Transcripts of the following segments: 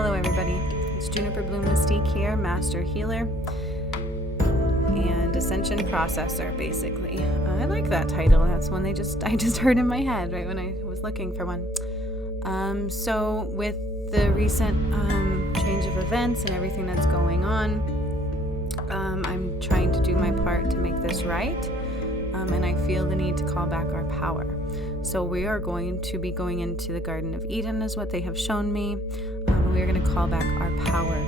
Hello everybody, it's Juniper Bloom Mystique here, Master Healer and Ascension Processor, basically. I like that title. That's one I just heard in my head right when I was looking for one. So with the recent change of events and everything that's going on, I'm trying to do my part to make this right, and I feel the need to call back our power. So we are going to be going into the Garden of Eden is what they have shown me. We are going to call back our power.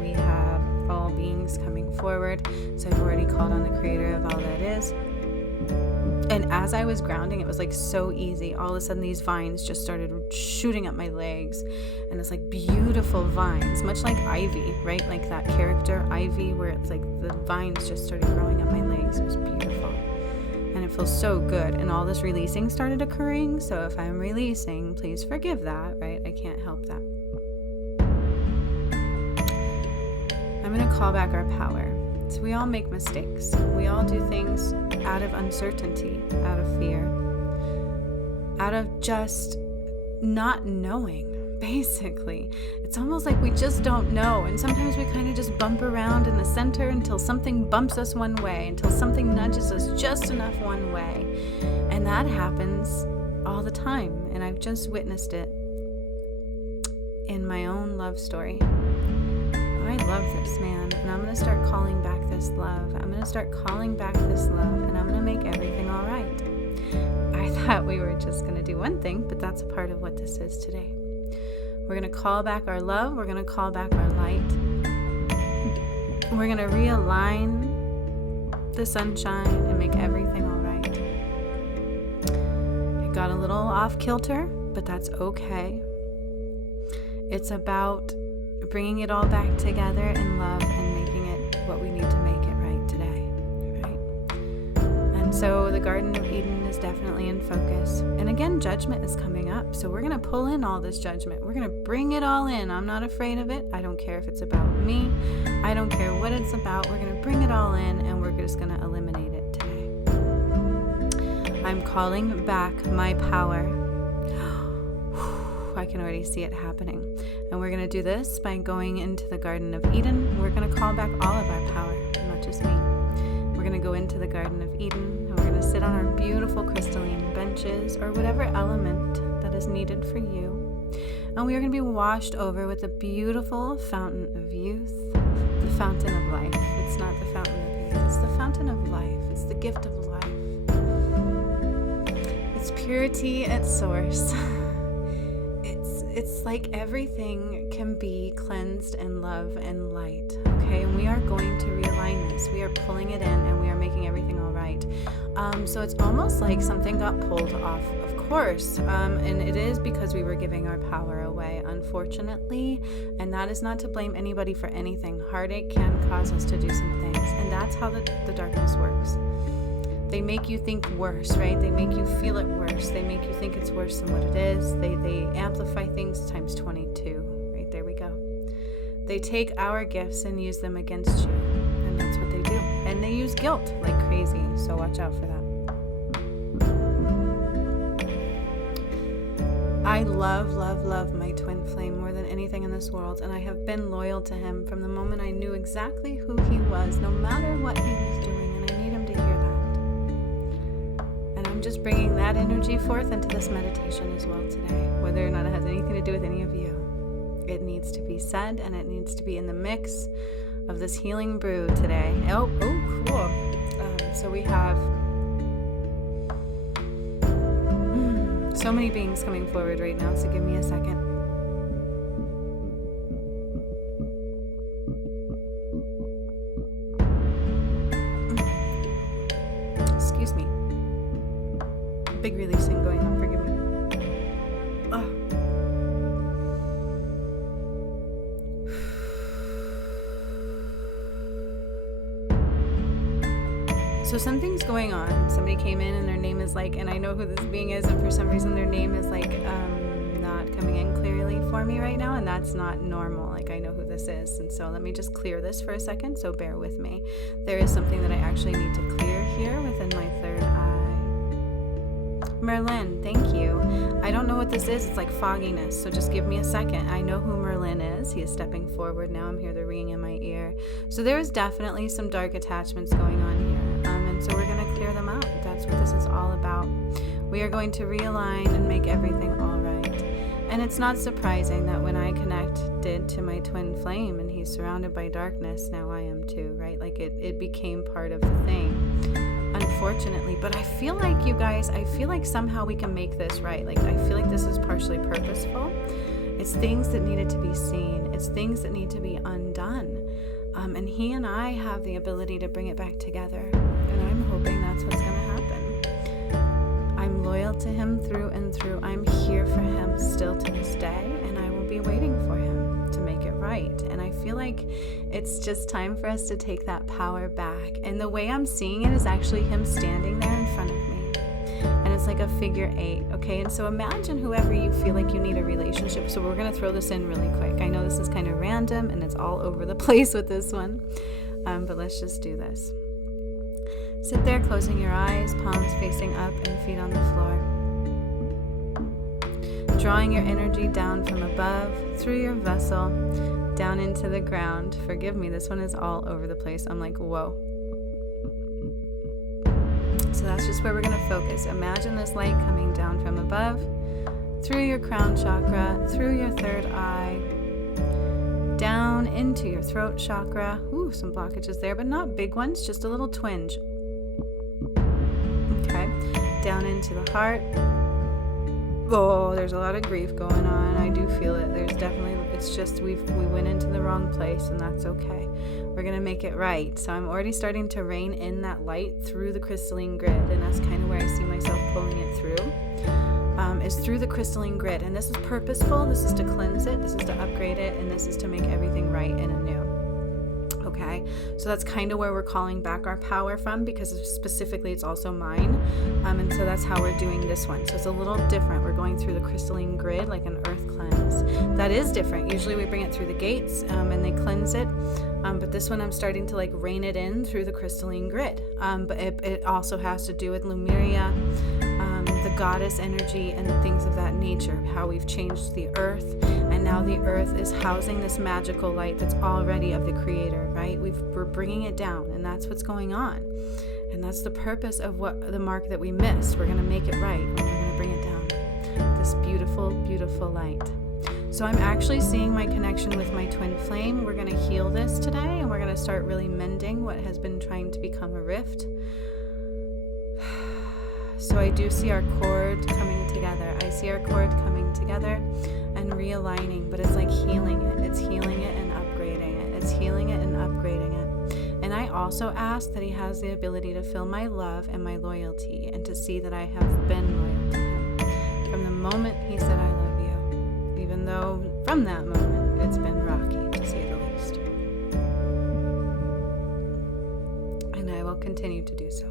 We have all beings coming forward. So I've already called on the creator of all that is. And as I was grounding, it was like so easy. All of a sudden these vines just started shooting up my legs. And it's like beautiful vines, much like ivy, right? Like that character Ivy, where it's like the vines just started growing up my legs. It was beautiful. And it feels so good. And all this releasing started occurring. So if I'm releasing, please forgive that, right? I can't help that. I'm going to call back our power. So we all make mistakes. We all do things out of uncertainty, out of fear, out of just not knowing, basically. It's almost like we just don't know. And sometimes we kind of just bump around in the center until something bumps us one way, until something nudges us just enough one way. And that happens all the time. And I've just witnessed it in my own love story. I love this, man, and I'm going to start calling back this love. I'm going to start calling back this love, and I'm going to make everything all right. I thought we were just going to do one thing, but that's a part of what this is today. We're going to call back our love. We're going to call back our light. We're going to realign the sunshine and make everything all right. I got a little off kilter, but that's okay. It's about bringing it all back together in love and making it what we need to make it right today, right? And so the Garden of Eden is definitely in focus. And again, judgment is coming up. So we're going to pull in all this judgment. We're going to bring it all in. I'm not afraid of it. I don't care if it's about me. I don't care what it's about. We're going to bring it all in, and we're just going to eliminate it today. I'm calling back my power. I can already see it happening. And we're going to do this by going into the Garden of Eden. We're going to call back all of our power, not just me. We're going to go into the Garden of Eden, and we're going to sit on our beautiful crystalline benches, or whatever element that is needed for you. And we are going to be washed over with the beautiful fountain of youth, the fountain of life. It's not the fountain of youth, it's the fountain of life. It's the gift of life. It's purity at source. It's like everything can be cleansed and love and light, okay? And we are going to realign this. We are pulling it in, and we are making everything all right. So it's almost like something got pulled off, of course. And it is because we were giving our power away, unfortunately. And that is not to blame anybody for anything. Heartache can cause us to do some things. And that's how the darkness works. They make you think worse, right? They make you feel it worse. They make you think it's worse than what it is. They amplify things times 22. Right, there we go. They take our gifts and use them against you. And that's what they do. And they use guilt like crazy. So watch out for that. I love, love, love my twin flame more than anything in this world. And I have been loyal to him from the moment I knew exactly who he was, no matter what he was doing. And I need him to hear that. I'm just bringing that energy forth into this meditation as well today, whether or not it has anything to do with any of you. It needs to be said, and it needs to be in the mix of this healing brew today. Oh, cool. So we have so many beings coming forward right now, so give me a second. Excuse me. Big releasing going on, forgive me. Oh. So something's going on. Somebody came in and their name is like, and I know who this being is, and for some reason their name is like not coming in clearly for me right now, and that's not normal. Like, I know who this is, and so let me just clear this for a second, so bear with me. There is something that I actually need to clear here within my third eye. Merlin, thank you. I don't know what this is. It's like fogginess, so just give me a second. I know who Merlin is. He is stepping forward now. I'm hear the ringing in my ear. So there's definitely some dark attachments going on here, and so we're going to clear them out. That's what this is all about. We are going to realign and make everything all right. And it's not surprising that when I connected to my twin flame and he's surrounded by darkness, now I am too, right? Like it became part of the thing, unfortunately. But I feel like, you guys, I feel like somehow we can make this right. Like I feel like this is partially purposeful. It's things that needed to be seen. It's things that need to be undone. And he and I have the ability to bring it back together. And I'm hoping that's what's going to happen. I'm loyal to him through and through. I'm here for him still to this day, and I will be waiting for him to make it right. And I feel like it's just time for us to take that power back. And the way I'm seeing it is actually him standing there in front of me. And it's like a figure 8, okay? And so imagine whoever you feel like you need a relationship. So we're going to throw this in really quick. I know this is kind of random, and it's all over the place with this one. But let's just do this. Sit there, closing your eyes, palms facing up and feet on the floor. Drawing your energy down from above, through your vessel, down into the ground. Forgive me, this one is all over the place. I'm like, whoa. So that's just where we're going to focus. Imagine this light coming down from above, through your crown chakra, through your third eye, down into your throat chakra. Ooh, some blockages there, but not big ones, just a little twinge. Okay, down into the heart. Oh, there's a lot of grief going on. I do feel it. There's definitely, it's just we went into the wrong place, and that's okay. We're going to make it right. So I'm already starting to rein in that light through the crystalline grid, and that's kind of where I see myself pulling it through, is through the crystalline grid. And this is purposeful. This is to cleanse it. This is to upgrade it. And this is to make everything right and anew. Okay, so that's kind of where we're calling back our power from, because specifically it's also mine. And so that's how we're doing this one. So it's a little different. We're going through the crystalline grid like an earth cleanse. That is different. Usually we bring it through the gates and they cleanse it. But this one I'm starting to like rein it in through the crystalline grid. But it also has to do with Lemuria, the goddess energy and things of that nature, how we've changed the earth, and now the earth is housing this magical light that's already of the creator, right? We're bringing it down, and that's what's going on. And that's the purpose of what the mark that we missed. We're going to make it right, and we're going to bring it down. This beautiful, beautiful light. So I'm actually seeing my connection with my twin flame. We're going to heal this today, and we're going to start really mending what has been trying to become a rift. So I do see our cord coming together. I see our cord coming together and realigning, but it's like healing it. It's healing it and upgrading it. It's healing it and upgrading it. And I also ask that he has the ability to feel my love and my loyalty, and to see that I have been loyal to him from the moment he said I love you, even though from that moment it's been rocky, to say the least. And I will continue to do so.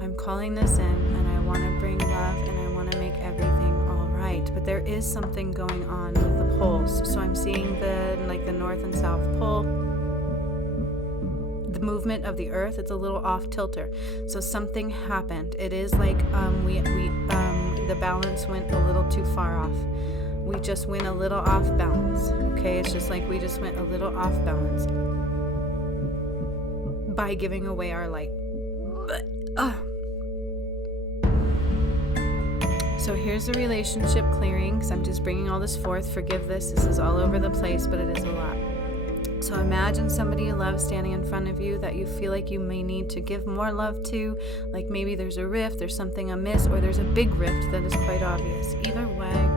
I'm calling this in, and I want to bring love, and I want to make everything all right. But there is something going on with the poles. So I'm seeing the north and south pole. The movement of the earth, it's a little off tilter. So something happened. It is like the balance went a little too far off. We just went a little off balance. Okay, it's just like we just went a little off balance by giving away our light. So here's the relationship clearing, because I'm just bringing all this forth. Forgive this. This is all over the place, but it is a lot. So imagine somebody you love standing in front of you that you feel like you may need to give more love to. Like maybe there's a rift, there's something amiss, or there's a big rift that is quite obvious. Either way,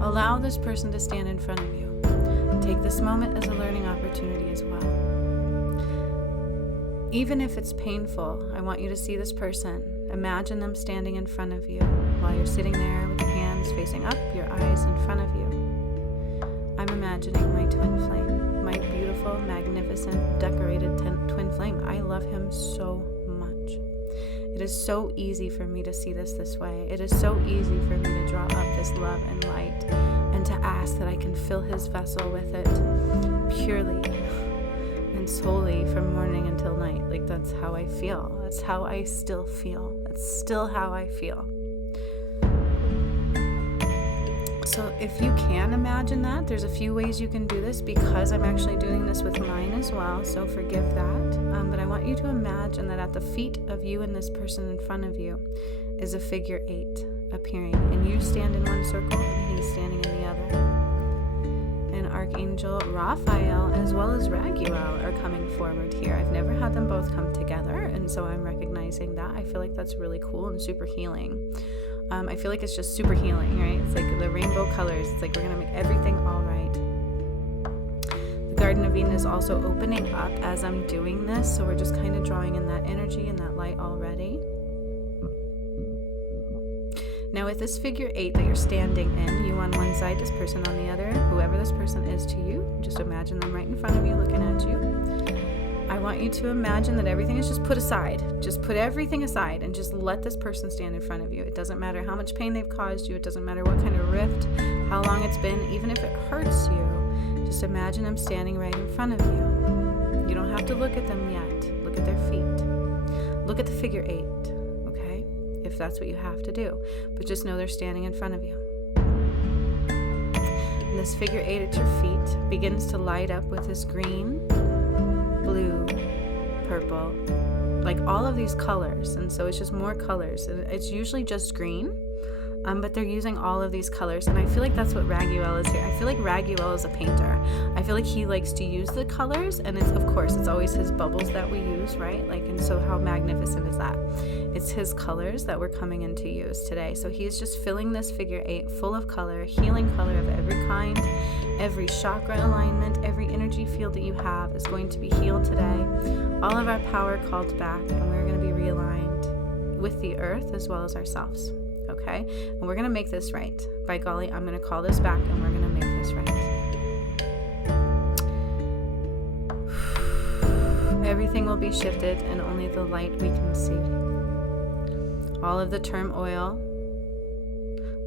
allow this person to stand in front of you. Take this moment as a learning opportunity as well. Even if it's painful, I want you to see this person. Imagine them standing in front of you while you're sitting there with your hands facing up, your eyes in front of you. I'm imagining my twin flame, my beautiful, magnificent, decorated twin flame. I love him so much. It is so easy for me to see this way. It is so easy for me to draw up this love and light, and to ask that I can fill his vessel with it purely and solely from morning until night. Like, that's how I feel. That's how I still feel. That's still how I feel. So if you can imagine that, there's a few ways you can do this, because I'm actually doing this with mine as well, so forgive that. But I want you to imagine that at the feet of you and this person in front of you is a figure 8 appearing, and you stand in one circle and he's standing in the other. And Archangel Raphael as well as Raguel are coming forward here. I've never had them both come together, and so I'm recognizing that. I feel like that's really cool and super healing. I feel like it's just super healing, right? It's like the rainbow colors. It's like we're going to make everything all right. The Garden of Eden is also opening up as I'm doing this, so we're just kind of drawing in that energy and that light already. Now with this figure 8 that you're standing in, you on one side, this person on the other, whoever this person is to you, just imagine them right in front of you looking at you. I want you to imagine that everything is just put aside. Just put everything aside and just let this person stand in front of you. It doesn't matter how much pain they've caused you. It doesn't matter what kind of rift, how long it's been, even if it hurts you. Just imagine them standing right in front of you. You don't have to look at them yet. Look at their feet. Look at the figure 8, okay? If that's what you have to do. But just know they're standing in front of you. And this figure 8 at your feet begins to light up with this green, blue, purple, like all of these colors. And so it's just more colors, and it's usually just green, but they're using all of these colors, and I feel like that's what Raguel is here. I feel like Raguel is a painter. I feel like he likes to use the colors, and it's, of course, it's always his bubbles that we use, right? Like, and so how magnificent is that? It's his colors that we're coming in to use today. So he's just filling this figure 8 full of color, healing color of every kind. Every chakra alignment, every energy field that you have is going to be healed today. All of our power called back, and we're going to be realigned with the earth as well as ourselves. Okay? And we're going to make this right. By golly, I'm going to call this back, and we're going to make this right. Everything will be shifted, and only the light we can see. All of the turmoil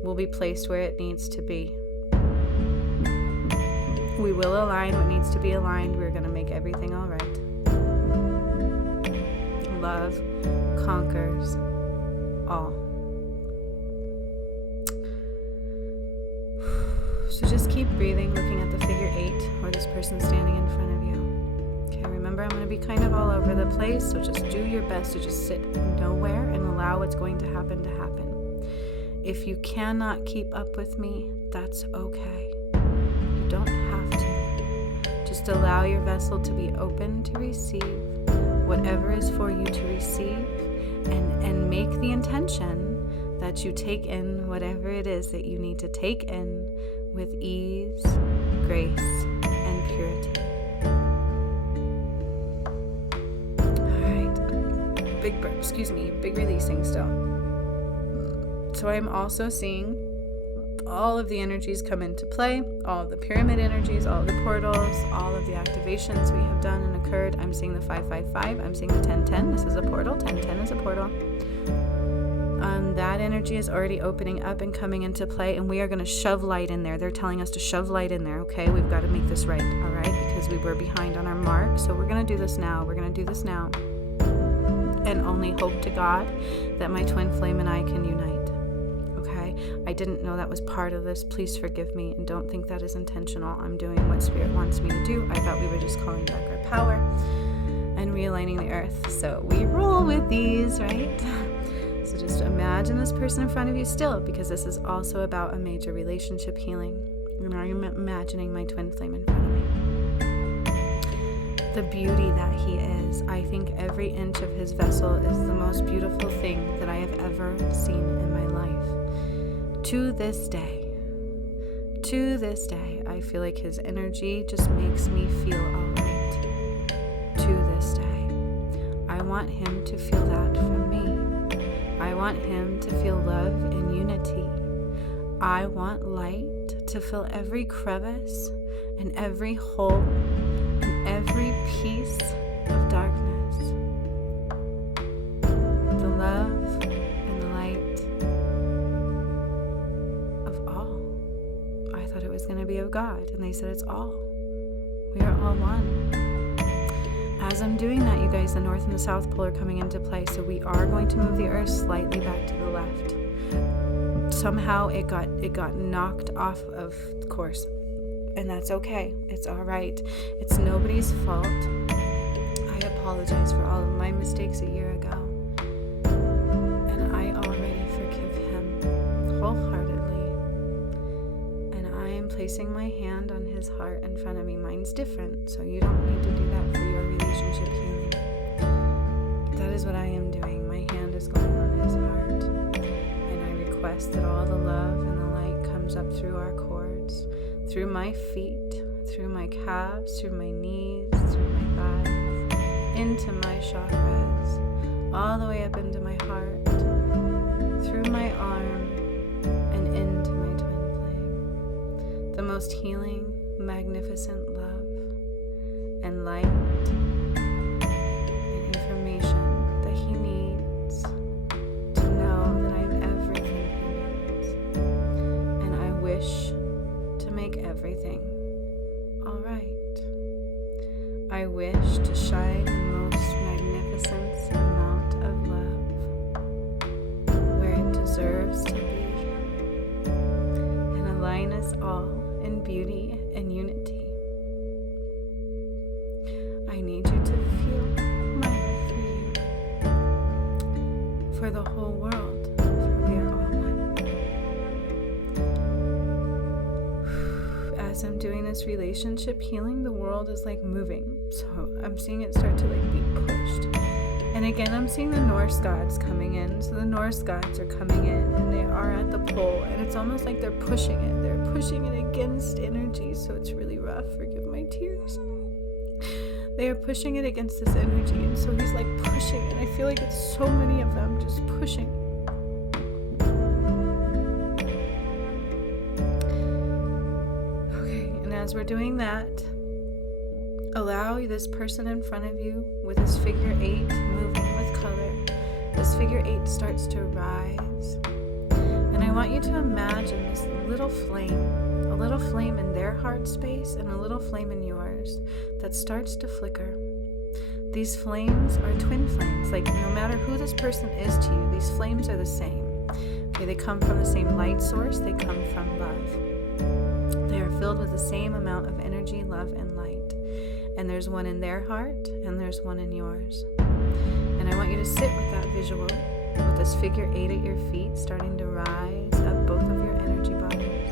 will be placed where it needs to be. We will align what needs to be aligned. We're going to make everything all right. Love conquers all. So just keep breathing, looking at the figure 8 or this person standing in front of you. Okay, remember, I'm going to be kind of all over the place, so just do your best to just sit nowhere and allow what's going to happen to happen. If you cannot keep up with me, that's okay. You don't have to. Just allow your vessel to be open to receive whatever is for you to receive, and make the intention that you take in whatever it is that you need to take in with ease, grace, and purity. All right, big releasing still. So I'm also seeing all of the energies come into play, all of the pyramid energies, all of the portals, all of the activations we have done and occurred. I'm seeing the 555, I'm seeing the 1010. This is a portal, 1010 is a portal. That energy is already opening up and coming into play, and we are going to shove light in there. They're telling us to shove light in there, okay? We've got to make this right, all right? Because we were behind on our mark, so we're going to do this now. We're going to do this now. And only hope to God that my twin flame and I can unite, okay? I didn't know that was part of this. Please forgive me, and don't think that is intentional. I'm doing what Spirit wants me to do. I thought we were just calling back our power and realigning the earth. So we roll with these, right? So just imagine this person in front of you still, because this is also about a major relationship healing. I'm imagining my twin flame in front of me. The beauty that he is. I think every inch of his vessel is the most beautiful thing that I have ever seen in my life. To this day, I feel like his energy just makes me feel all right. To this day, I want him to feel that from me. I want him to feel love and unity. I want light to fill every crevice and every hole and every piece of darkness. The love and the light of all. I thought it was going to be of God, and they said it's all. We are all one. As I'm doing that, you guys, the North and the South Pole are coming into play. So we are going to move the Earth slightly back to the left. Somehow it got knocked off of course. And that's okay. It's all right. It's nobody's fault. I apologize for all of my mistakes a year ago. And I already forgive him wholeheartedly. And I am placing my hand on his heart in front of me. Mine's different, so you don't need to do that for your relationship healing. That is what I am doing. My hand is going on his heart. And I request that all the love and the light comes up through our cords, through my feet, through my calves, through my knees, through my thighs, into my chakras, all the way up into my heart, through my arm, and into my twin flame. The most healing, magnificent love and light and information that he needs to know that I'm everything he needs. And I wish to make everything all right. I wish to shine the most magnificent amount of love where it deserves to be, and align us all in beauty and unity. I need you to feel my love for you, for the whole world, for we are all one. As I'm doing this relationship healing, the world is like moving. So I'm seeing it start to like be pushed. And again, I'm seeing the Norse gods coming in. So the Norse gods are coming in and they are at the pole. And it's almost like they're pushing it. They're pushing it against energy. So it's really rough. Forgive my tears. They are pushing it against this energy. And so he's like pushing. And I feel like it's so many of them just pushing. As we're doing that, allow this person in front of you with this figure 8 moving with color. This figure 8 starts to rise. And I want you to imagine this little flame, a little flame in their heart space and a little flame in yours that starts to flicker. These flames are twin flames. Like no matter who this person is to you, these flames are the same. Okay, they come from the same light source. They come from love. They are filled with the same amount of energy, love, and light. And there's one in their heart, and there's one in yours. And I want you to sit with that visual, with this figure 8 at your feet, starting to rise up both of your energy bodies,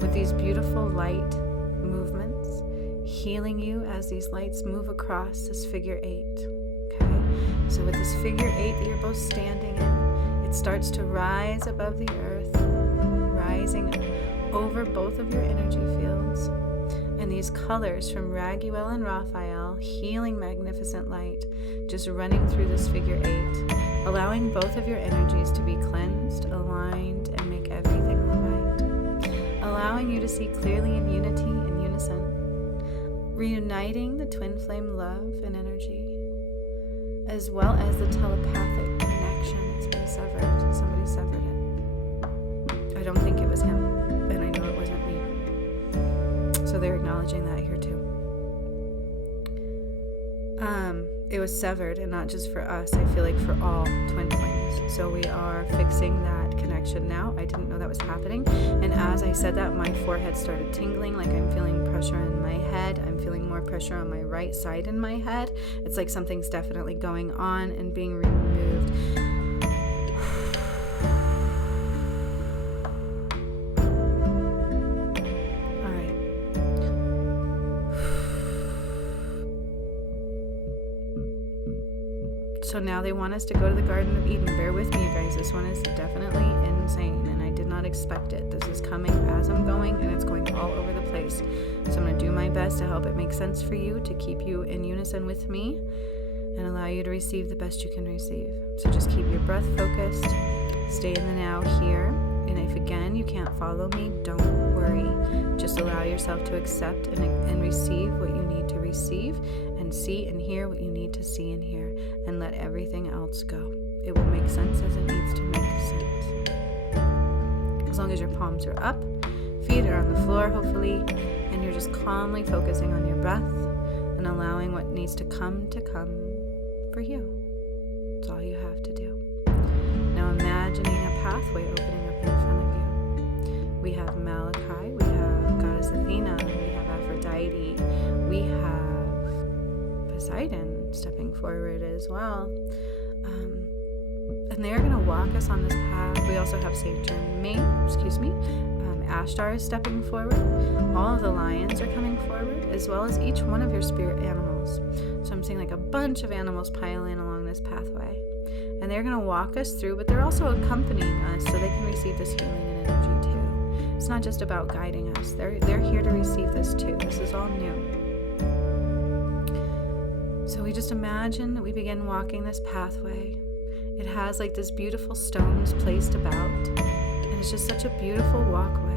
with these beautiful light movements, healing you as these lights move across this figure 8. Okay? So with this figure 8 that you're both standing in, it starts to rise above the earth, rising over both of your energy fields, and these colors from Raguel and Raphael, healing magnificent light, just running through this figure 8, allowing both of your energies to be cleansed, aligned, and make everything all right, allowing you to see clearly in unity and unison, reuniting the twin flame love and energy, as well as the telepathic connection that's been severed. Somebody severed it. I don't think it was him, and I know it wasn't me. So they're acknowledging that here too. It was severed, and not just for us. I feel like for all twin flames. So we are fixing that connection now. I didn't know that was happening. And as I said that, my forehead started tingling, like I'm feeling pressure in my head. I'm feeling more pressure on my right side in my head. It's like something's definitely going on and being removed. So now they want us to go to the Garden of Eden. Bear with me, you guys. This one is definitely insane, and I did not expect it. This is coming as I'm going, and it's going all over the place. So I'm going to do my best to help it make sense for you, to keep you in unison with me, and allow you to receive the best you can receive. So just keep your breath focused. Stay in the now here. And if, again, you can't follow me, don't worry. Just allow yourself to accept and receive what you need to receive, and see and hear what you need to see and hear, and let everything else go. It will make sense as it needs to make sense. As long as your palms are up, feet are on the floor, hopefully, and you're just calmly focusing on your breath and allowing what needs to come for you. That's all you have to do. Now imagining a pathway opening up in front of you. We have Malachi, we have Goddess Athena, we have Aphrodite, we have Poseidon stepping forward as well. And they're going to walk us on this path. We also have Saint Germain, Ashtar is stepping forward. All of the lions are coming forward, as well as each one of your spirit animals. So I'm seeing like a bunch of animals pile in along this pathway. And they're going to walk us through, but they're also accompanying us so they can receive this healing and energy too. It's not just about guiding us. They're here to receive this too. This is all new. So we just imagine that we begin walking this pathway. It has like this beautiful stones placed about, and it's just such a beautiful walkway.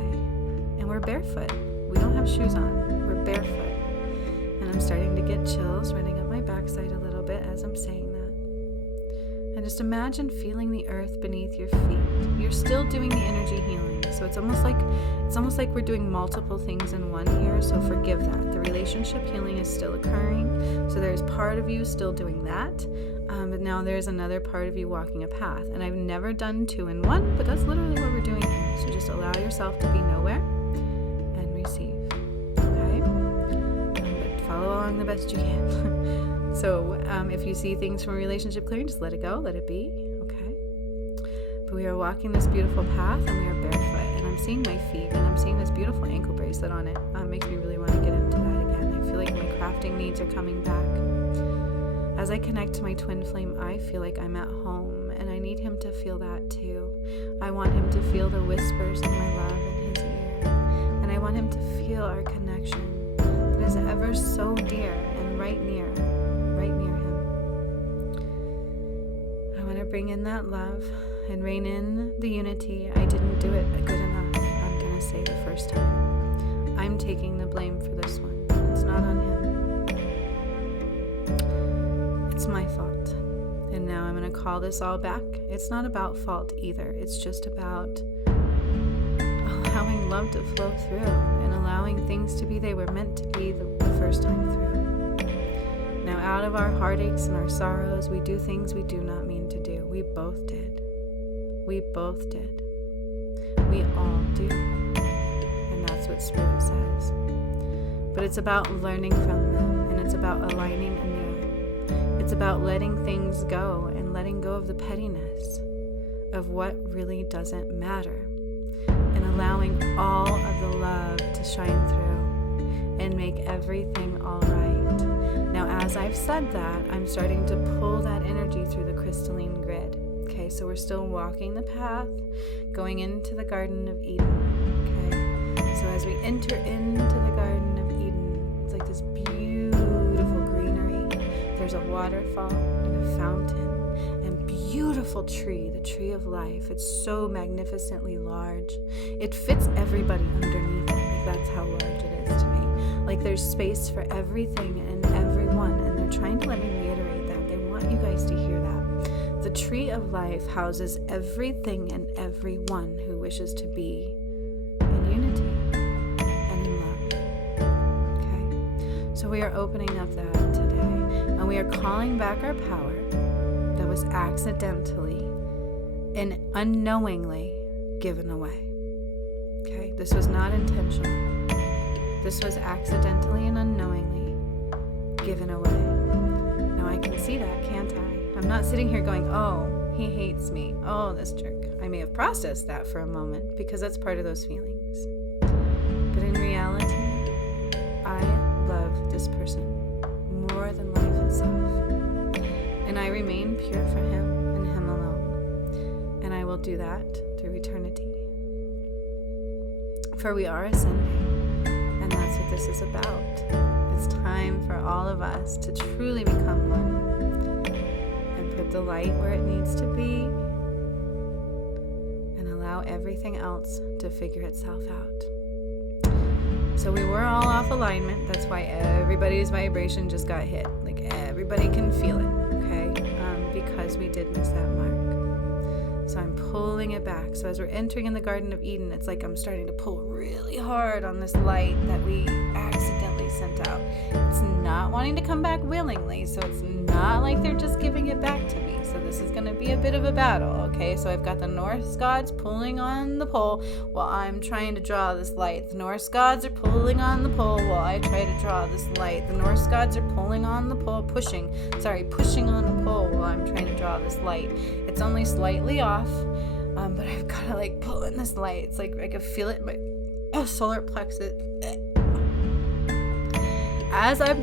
And we're barefoot. We don't have shoes on. We're barefoot. And I'm starting to get chills running up my backside a little bit as I'm saying that. And just imagine feeling the earth beneath your feet. You're still doing the energy healing. So it's almost like we're doing multiple things in one here. So forgive that. The relationship healing is still occurring. So there's part of you still doing that. But now there's another part of you walking a path. And I've never done 2 in 1, but that's literally what we're doing here. So just allow yourself to be nowhere and receive. Okay? But follow along the best you can. So if you see things from a relationship clearing, just let it go, let it be. Okay? But we are walking this beautiful path and we are barefoot. And I'm seeing my feet and I'm seeing this beautiful ankle bracelet on it. Makes me really want to get into that again. I feel like my crafting needs are coming back. As I connect to my twin flame, I feel like I'm at home, and I need him to feel that too. I want him to feel the whispers of my love in his ear, and I want him to feel our connection that is ever so dear and right near him. I want to bring in that love and rein in the unity. I didn't do it good enough, I'm going to say the first time. I'm taking the blame for this one. It's not on him. It's my fault. And now I'm going to call this all back. It's not about fault either. It's just about allowing love to flow through and allowing things to be they were meant to be the first time through. Now out of our heartaches and our sorrows, we do things we do not mean to do. We both did. We both did. We all do. And that's what Spirit says. But it's about learning from them, and it's about aligning anew. It's about letting things go and letting go of the pettiness of what really doesn't matter and allowing all of the love to shine through and make everything all right. Now, as I've said that, I'm starting to pull that energy through the crystalline grid. Okay, so we're still walking the path, going into the Garden of Eden. Okay, so as we enter into the Garden of Eden, it's like this beautiful greenery. There's a waterfall and a fountain and beautiful tree, the tree of life. It's so magnificently large. It fits everybody underneath it. Like that's how large it is to me. Like there's space for everything and everyone, and they're trying to let me reiterate that. They want you guys to hear that. The tree of life houses everything and everyone who wishes to be in unity and in love. Okay? So we are opening up that today. And we are calling back our power that was accidentally and unknowingly given away. Okay? This was not intentional. This was accidentally and unknowingly given away. Now I can see that, can't I? I'm not sitting here going, oh, he hates me. Oh, this jerk. I may have processed that for a moment because that's part of those feelings. But in reality, I love this person more than life itself. And I remain pure for him and him alone. And I will do that through eternity. For we are ascending, and that's what this is about. It's time for all of us to truly become one and put the light where it needs to be and allow everything else to figure itself out. So we were all off alignment. That's why everybody's vibration just got hit. Like everybody can feel it, okay? Because we did miss that mark. So I'm pulling it back. So as we're entering in the Garden of Eden, it's like I'm starting to pull really hard on this light that we accidentally sent out. It's not wanting to come back willingly, so it's not like they're just giving it back to me. So this is going to be a bit of a battle, okay? So I've got the Norse gods pulling on the pole while I'm trying to draw this light. The Norse gods are pulling on the pole while I try to draw this light. The Norse gods are pulling on the pole, pushing on the pole while I'm trying to draw this light. It's only slightly off, but I've got to like pull in this light. It's like I can feel it in my solar plexus. As I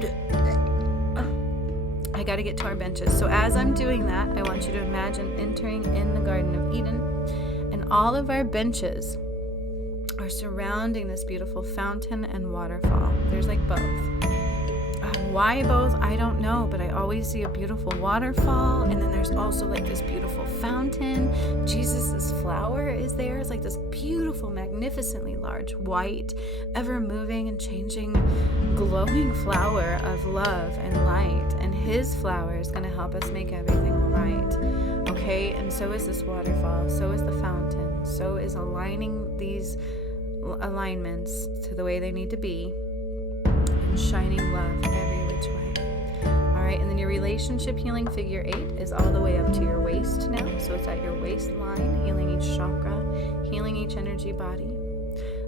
got to get to our benches. So as I'm doing that, I want you to imagine entering in the Garden of Eden, and all of our benches are surrounding this beautiful fountain and waterfall. There's like both. Why both? I don't know, but I always see a beautiful waterfall, and then there's also like this beautiful fountain. Jesus's flower is there. It's like this beautiful, magnificently large, white, ever moving and changing, glowing flower of love and light. And his flower is going to help us make everything all right. Okay, and so is this waterfall. So is the fountain. So is aligning these alignments to the way they need to be, and shining love every which way. All right, and then your relationship healing figure 8 is all the way up to your waist now. So it's at your waistline, healing each chakra, healing each energy body.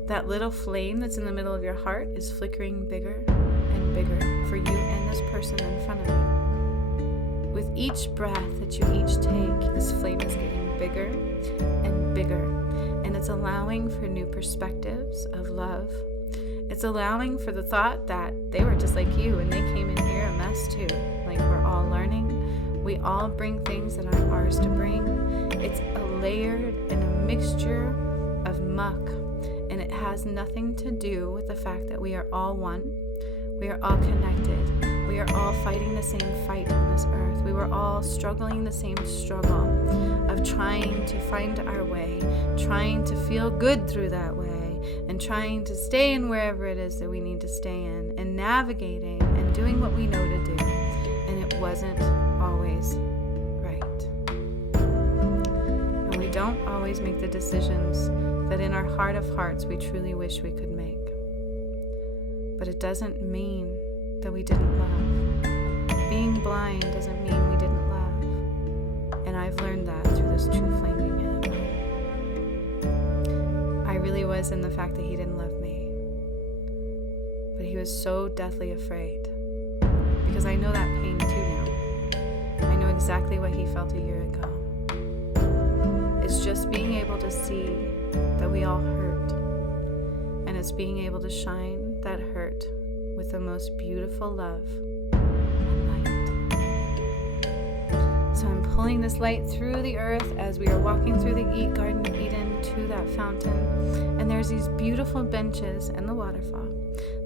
That little flame that's in the middle of your heart is flickering bigger and bigger for you and this person in front of you. With each breath that you each take, this flame is getting bigger and bigger, and it's allowing for new perspectives of love. It's allowing for the thought that they were just like you and they came in here a mess too. Like, we're all learning. We all bring things that aren't ours to bring. It's a layered and a mixture of muck, and it has nothing to do with the fact that we are all one. We are all connected. We are all fighting the same fight on this earth. We were all struggling the same struggle of trying to find our way, trying to feel good through that way, and trying to stay in wherever it is that we need to stay in, and navigating and doing what we know to do. And it wasn't always right. And we don't always make the decisions that in our heart of hearts we truly wish we could make. But it doesn't mean that we didn't love. Being blind doesn't mean we didn't love. And I've learned that through this true flame union of mine. I really was in the fact that he didn't love me. But he was so deathly afraid. Because I know that pain too now. I know exactly what he felt a year ago. It's just being able to see that we all hurt. And it's being able to shine that hurt with the most beautiful love and light. So I'm pulling this light through the earth as we are walking through the Garden of Eden to that fountain. And there's these beautiful benches and the waterfall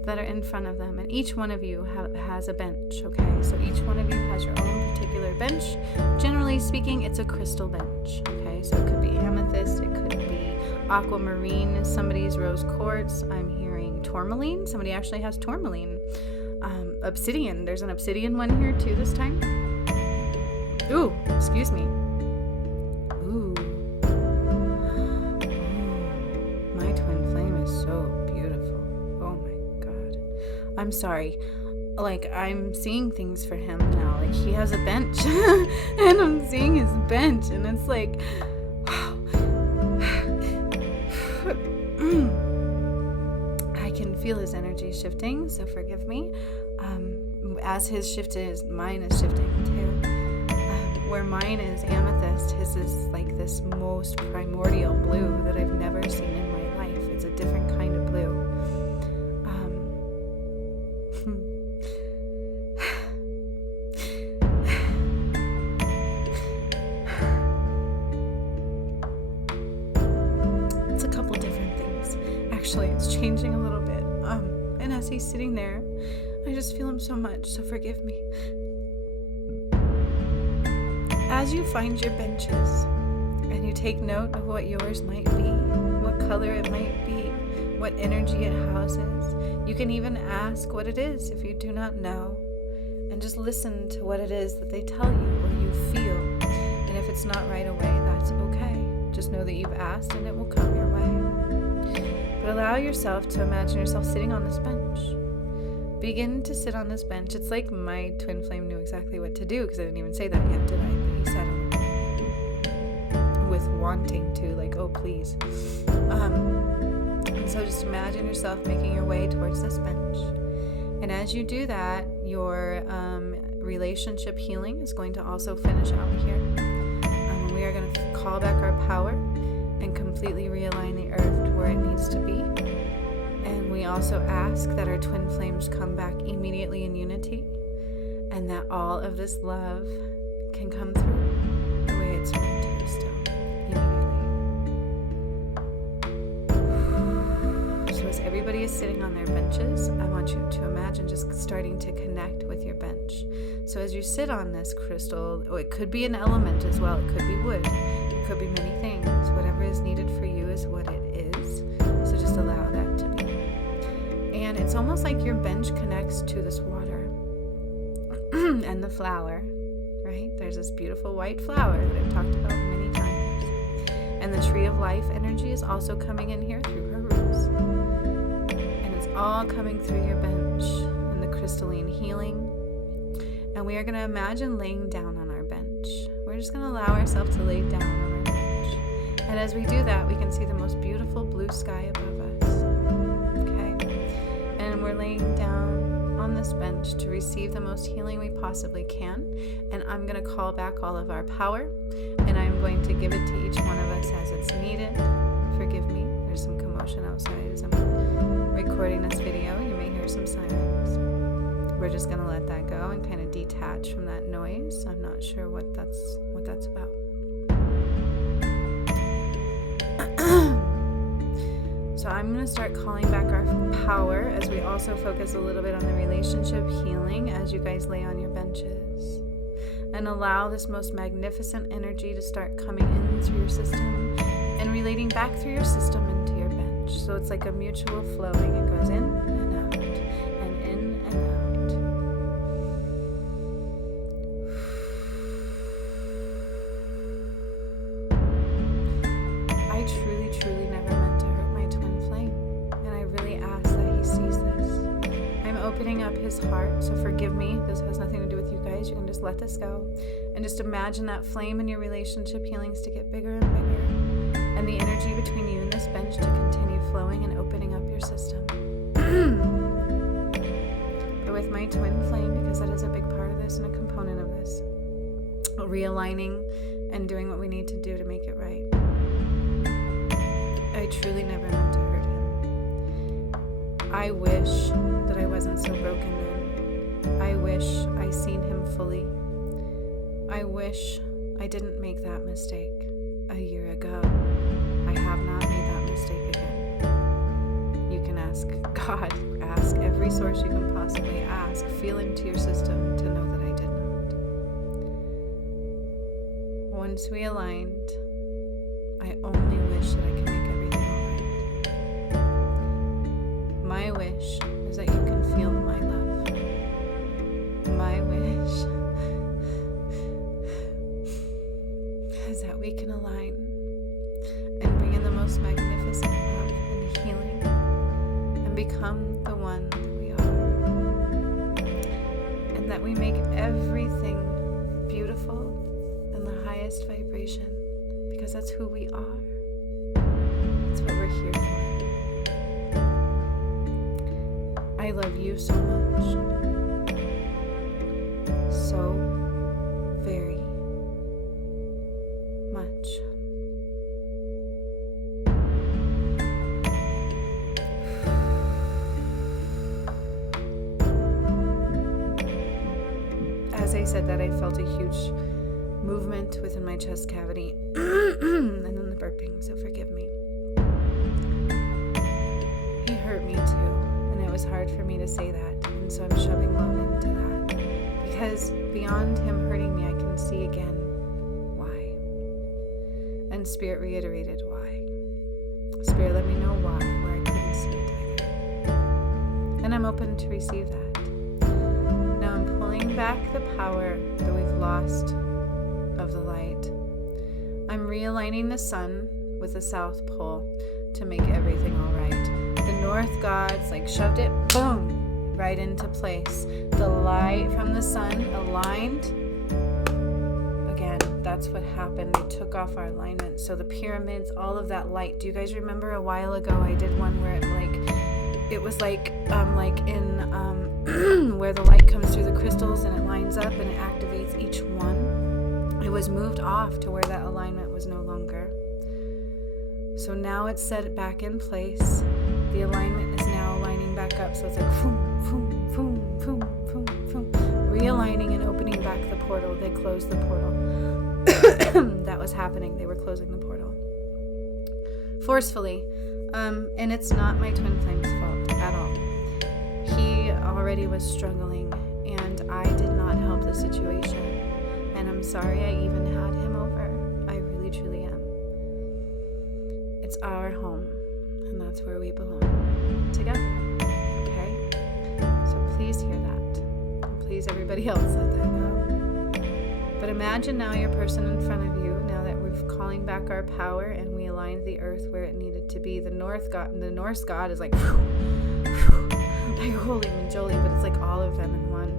that are in front of them. And each one of you has a bench, okay? So each one of you has your own particular bench. Generally speaking, it's a crystal bench, okay? So it could be amethyst, it could be aquamarine, somebody's rose quartz. I'm hearing tourmaline. Somebody actually has tourmaline. Obsidian. There's an obsidian one here too this time. Ooh, excuse me. Ooh. My twin flame is so beautiful. Oh my God. I'm sorry. Like, I'm seeing things for him now. Like, he has a bench and I'm seeing his bench, and it's like I can feel his energy shifting, so forgive me. As his shifted, mine is shifting too. Where mine is amethyst, his is like this most primordial blue that I've never seen in my life. It's a different kind of blue. It's a couple different things. Actually, it's changing a little bit. And as he's sitting there, I just feel him so much, so forgive me. As you find your benches and you take note of what yours might be, what color it might be, what energy it houses, you can even ask what it is if you do not know, and just listen to what it is that they tell you or you feel. And if it's not right away, that's okay. Just know that you've asked and it will come your way. But allow yourself to imagine yourself sitting on this bench, begin to sit on this bench. It's like my twin flame knew exactly what to do, because I didn't even say that yet, did I? But he said it with wanting to, like, oh, please. And so just imagine yourself making your way towards this bench. And as you do that, your relationship healing is going to also finish out here. We are going to call back our power and completely realign the earth to where it needs to be. And we also ask that our twin flames come back immediately in unity, and that all of this love can come through the way it's meant to still, immediately. So as everybody is sitting on their benches, I want you to imagine just starting to connect with your bench. So as you sit on this crystal, it could be an element as well, it could be wood, it could be many things. Whatever is needed for you is what it is. So just allow that to be. And it's almost like your bench connects to this water and the flower, right? There's this beautiful white flower that I've talked about many times. And the tree of life energy is also coming in here through her roots. And it's all coming through your bench and the crystalline healing. And we are going to imagine laying down on our bench. We're just going to allow ourselves to lay down on our bench. And as we do that, we can see the most beautiful blue sky above us. And we're laying down on this bench to receive the most healing we possibly can. And I'm going to call back all of our power, and I'm going to give it to each one of us as it's needed. Forgive me, there's some commotion outside as I'm recording this video. You may hear some sirens. We're just going to let that go and kind of detach from that noise. I'm not sure what that's about. So I'm going to start calling back our power as we also focus a little bit on the relationship healing as you guys lay on your benches. And allow this most magnificent energy to start coming in through your system and relating back through your system into your bench. So it's like a mutual flowing. It goes in and out and in and out. I truly, truly never meant to hurt my twin flame, and I really ask that he sees this. I'm opening up his heart, so forgive me. This has nothing to do with you guys. You can just let this go. And just imagine that flame in your relationship healings to get bigger and bigger, and the energy between you and this bench to continue flowing and opening up your system. But with my twin flame, because that is a big part of this and a component of this, realigning and doing what we need to do to make it right. I truly never meant to hurt him. I wish that I wasn't so broken then. I wish I seen him fully. I wish I didn't make that mistake a year ago. I have not made that mistake again. You can ask God, ask every source you can possibly ask, feel into your system to know that I did not. Once we aligned, I only wish that I can make everything all right. My wish is that you can feel my love. My wish is that we can align and bring in the most magnificent love and healing and become the one that we are. And that we make everything beautiful and the highest vibration, because that's who we are. That's what we're here for. I love you so much. So very much. As I said that, I felt a huge movement within my chest cavity and then the burping, so forgive me. He hurt me too, and it was hard for me to say that, and so I'm shoving love into that, because beyond him hurting me, I can see again why. And Spirit reiterated why. Spirit let me know why, where I couldn't see it either. And I'm open to receive that. Now I'm pulling back the power that we've lost of the light. I'm realigning the sun with the South Pole to make everything all right. The North gods shoved it, boom, right into place. The light from the sun aligned. Again, that's what happened. They took off our alignment. So the pyramids, all of that light. Do you guys remember a while ago I did one where it was like in where the light comes through the crystals and it lines up and it activates each one? It was moved off to where that alignment was no longer. So now it's set back in place. The alignment is now aligning back up. So it's like boom, boom, boom, boom, boom, boom. Realigning and opening back the portal. They closed the portal. That was happening. They were closing the portal. Forcefully. And it's not my twin flame's fault at all. He already was struggling and I did not help the situation. And I'm sorry I even had him over. I really, truly am. It's our home, and that's where we belong together. Okay? So please hear that. And please, everybody else, let that go. But imagine now your person in front of you, now that we're calling back our power and we aligned the earth where it needed to be. The Norse God is like, whew, whew, like holy majoli, but it's like all of them in one.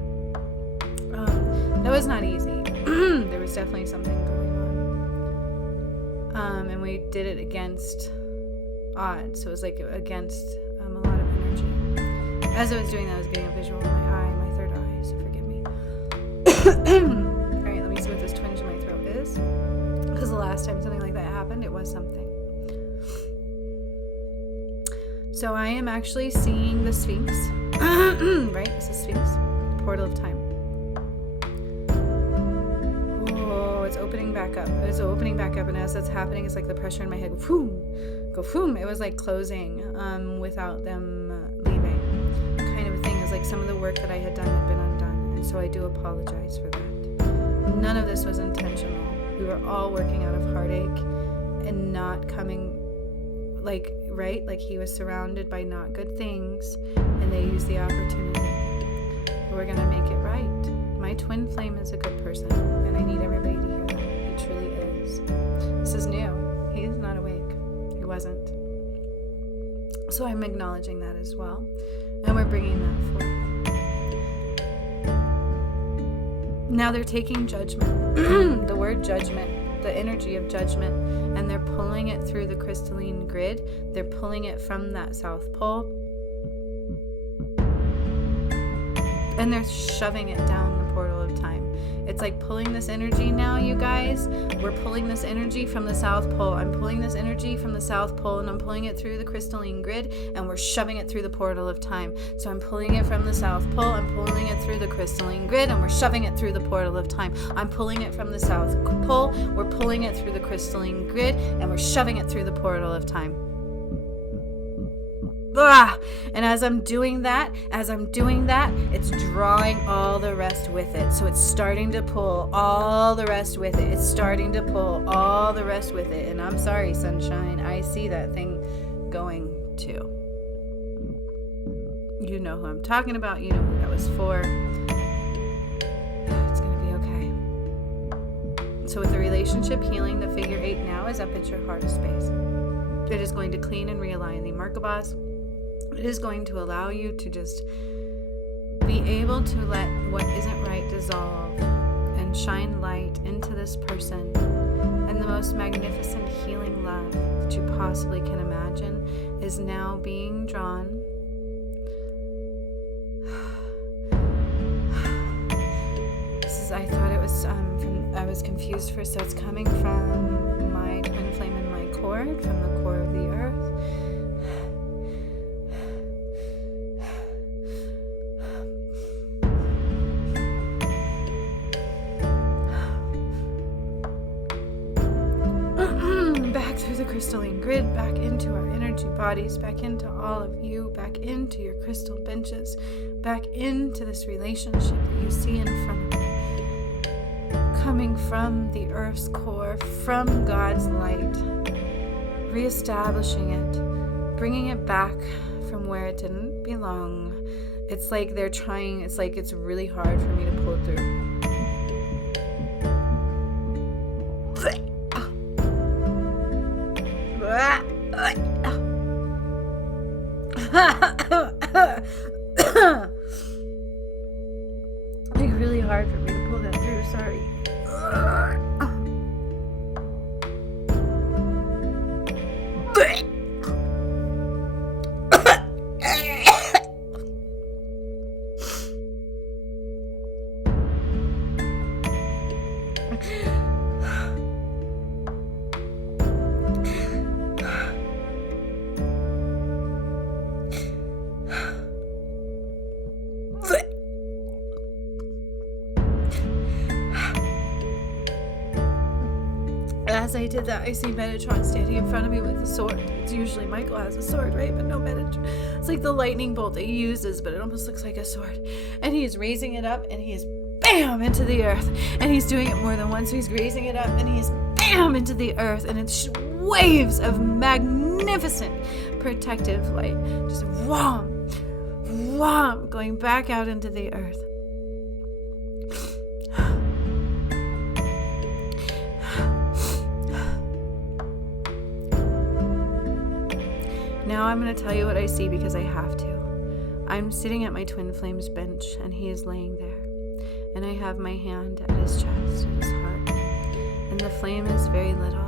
That was not easy. There was definitely something going on. And we did it against odds. So it was like against a lot of energy. As I was doing that, I was getting a visual in my third eye, so forgive me. Alright, let me see what this twinge in my throat is. Because the last time something like that happened, it was something. So I am actually seeing the Sphinx. Right? It's the Sphinx. Portal of time. It's opening back up. It's opening back up, and as that's happening, it's like the pressure in my head go boom. It was like closing without them leaving, kind of a thing. It was like some of the work that I had done had been undone, and so I do apologize for that. None of this was intentional. We were all working out of heartache and not coming, like he was surrounded by not good things, and they used the opportunity. But we're gonna make it right. My twin flame is a good person, and I need everybody to hear that. He truly is. This is new. He is not awake. He wasn't. So I'm acknowledging that as well. And we're bringing that forth. Now they're taking judgment. The word judgment, the energy of judgment, and they're pulling it through the crystalline grid. They're pulling it from that South Pole. And they're shoving it down the portal of time. It's like pulling this energy now, you guys. We're pulling this energy from the South Pole. I'm pulling this energy from the South Pole, and I'm pulling it through the crystalline grid, and we're shoving it through the portal of time. So I'm pulling it from the South Pole, I'm pulling it through the crystalline grid, and we're shoving it through the portal of time. I'm pulling it from the South Pole, we're pulling it through the crystalline grid, and we're shoving it through the portal of time. And as I'm doing that, it's drawing all the rest with it. So it's starting to pull all the rest with it. It's starting to pull all the rest with it. And I'm sorry, sunshine, I see that thing going too. You know who I'm talking about. You know who that was for. It's going to be okay. So with the relationship healing, the figure 8 now is up at your heart space. It is going to clean and realign the Merkabahs. It is going to allow you to just be able to let what isn't right dissolve and shine light into this person. And the most magnificent healing love that you possibly can imagine is now being drawn. I thought it was I was confused first. So it's coming from my twin flame in my cord, from the core of the earth. Back through the crystalline grid, back into our energy bodies, back into all of you, back into your crystal benches, back into this relationship that you see in front of you. Coming from the earth's core, from God's light, reestablishing it, bringing it back from where it didn't belong. It's like they're trying, it's like it's really hard for me to pull through. hard for me to pull that through, sorry. As I did that, I see Metatron standing in front of me with a sword. It's usually Michael has a sword, right? But no, Metatron. It's like the lightning bolt that he uses, but it almost looks like a sword. And he is raising it up, and he is BAM! Into the earth. And he's doing it more than once, so he's raising it up, and he is BAM! Into the earth. And it's waves of magnificent protective light. Just whomp, whomp, going back out into the earth. Now I'm going to tell you what I see because I have to. I'm sitting at my twin flame's bench, and he is laying there. And I have my hand at his chest, at his heart. And the flame is very little.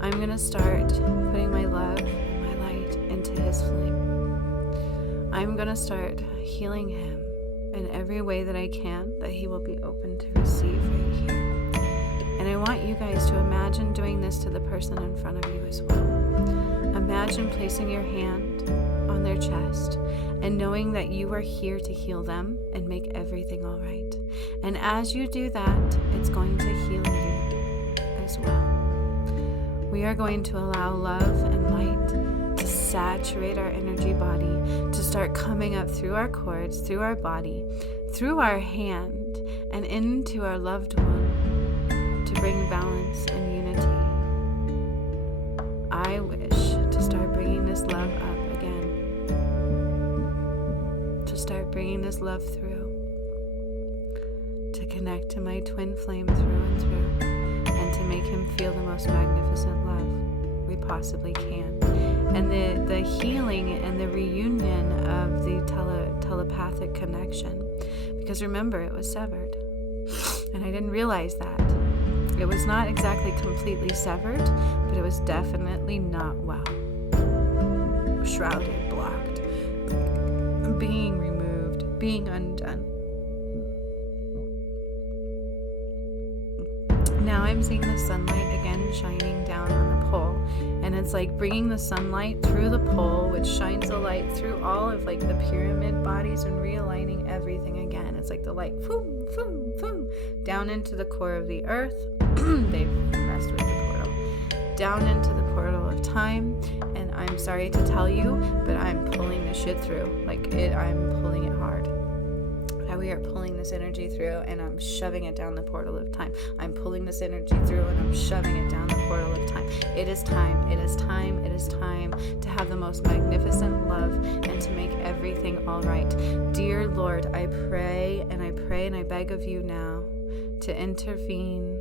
I'm going to start putting my love and my light into his flame. I'm going to start healing him in every way that I can, that he will be open to receive right here. And I want you guys to imagine doing this to the person in front of you as well. Imagine placing your hand on their chest and knowing that you are here to heal them and make everything all right. And as you do that, it's going to heal you as well. We are going to allow love and light to saturate our energy body, to start coming up through our cords, through our body, through our hand, and into our loved one to bring balance and unity. I wish to start bringing this love up again, to start bringing this love through, to connect to my twin flame through and through, and to make him feel the most magnificent love we possibly can. And the healing and the reunion of the telepathic connection, because remember, it was severed, and I didn't realize that. It was not exactly completely severed, but it was definitely not well. Shrouded, blocked, being removed, being undone. Now I'm seeing the sunlight again shining down on the pole, and it's like bringing the sunlight through the pole, which shines the light through all of like the pyramid bodies and realigning everything again. It's like the light, boom, boom, boom, down into the core of the earth. They've messed with the portal. Down into the portal of time, and I'm sorry to tell you, but I'm pulling this shit through. I'm pulling it hard. We are pulling this energy through, and I'm shoving it down the portal of time. I'm pulling this energy through, and I'm shoving it down the portal of time. It is time. It is time. It is time to have the most magnificent love and to make everything all right. Dear Lord, I pray and I pray and I beg of you now to intervene,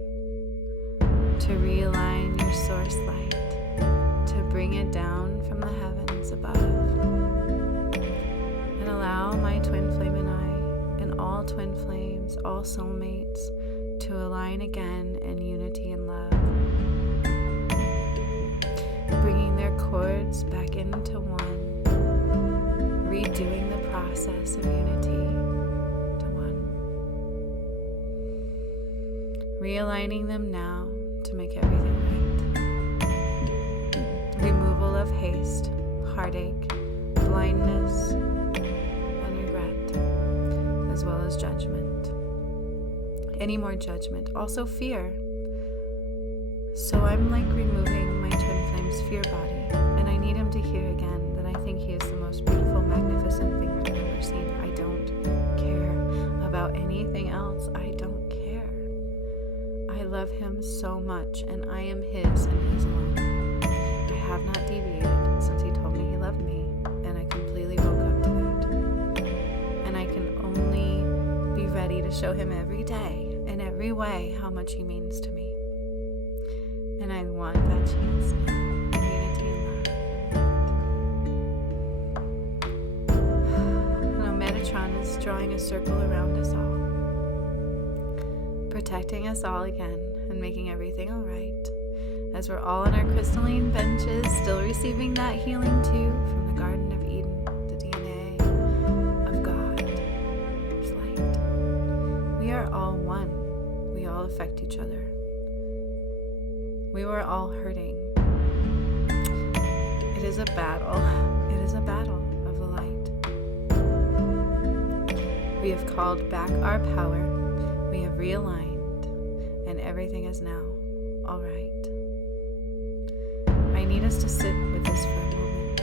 to realign your source light, to bring it down from the heavens above, and allow my twin flame and I, and all twin flames, all soulmates, to align again in unity and love, bringing their cords back into one, redoing the process of unity to one, realigning them now to make everything right. Removal of haste, heartache, blindness, and regret, as well as judgment. Any more judgment, also fear. So I'm like removing my twin flame's fear body, and I need him to hear again that I think he is the most beautiful, magnificent thing I've ever seen. I don't care about anything else. I don't care. I love him so much, and I am his and his alone. I have not deviated since he told me he loved me, and I completely woke up to that. And I can only be ready to show him every day, in every way, how much he means to me. And I want that chance now, in unity and love. Now Metatron is drawing a circle around us all. protecting us all again and making everything all right. As we're all on our crystalline benches, still receiving that healing too from the Garden of Eden, the DNA of God, His light. We are all one. We all affect each other. We were all hurting. It is a battle. It is a battle of the light. We have called back our power. We have realigned, and everything is now all right. I need us to sit with this for a moment.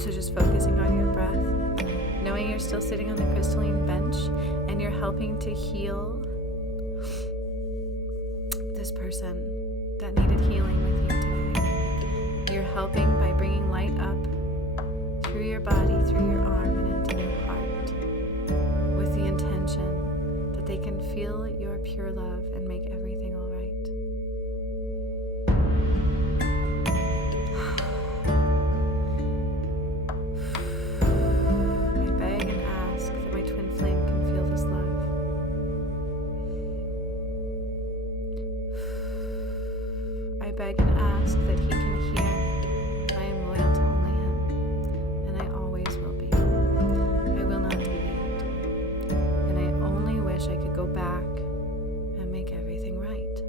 So just focusing on your breath, knowing you're still sitting on the crystalline bench, and you're helping to heal this person that needed healing with you today. You're helping by bringing light up through your body, through your arm, and into their heart, with the intention that they can feel your pure love and make everything all right. I beg and ask that my twin flame can feel this love. I beg and ask that he can hear I am loyal to only him, and I always will be. I will not deviate, and I only wish I could go back and make everything right.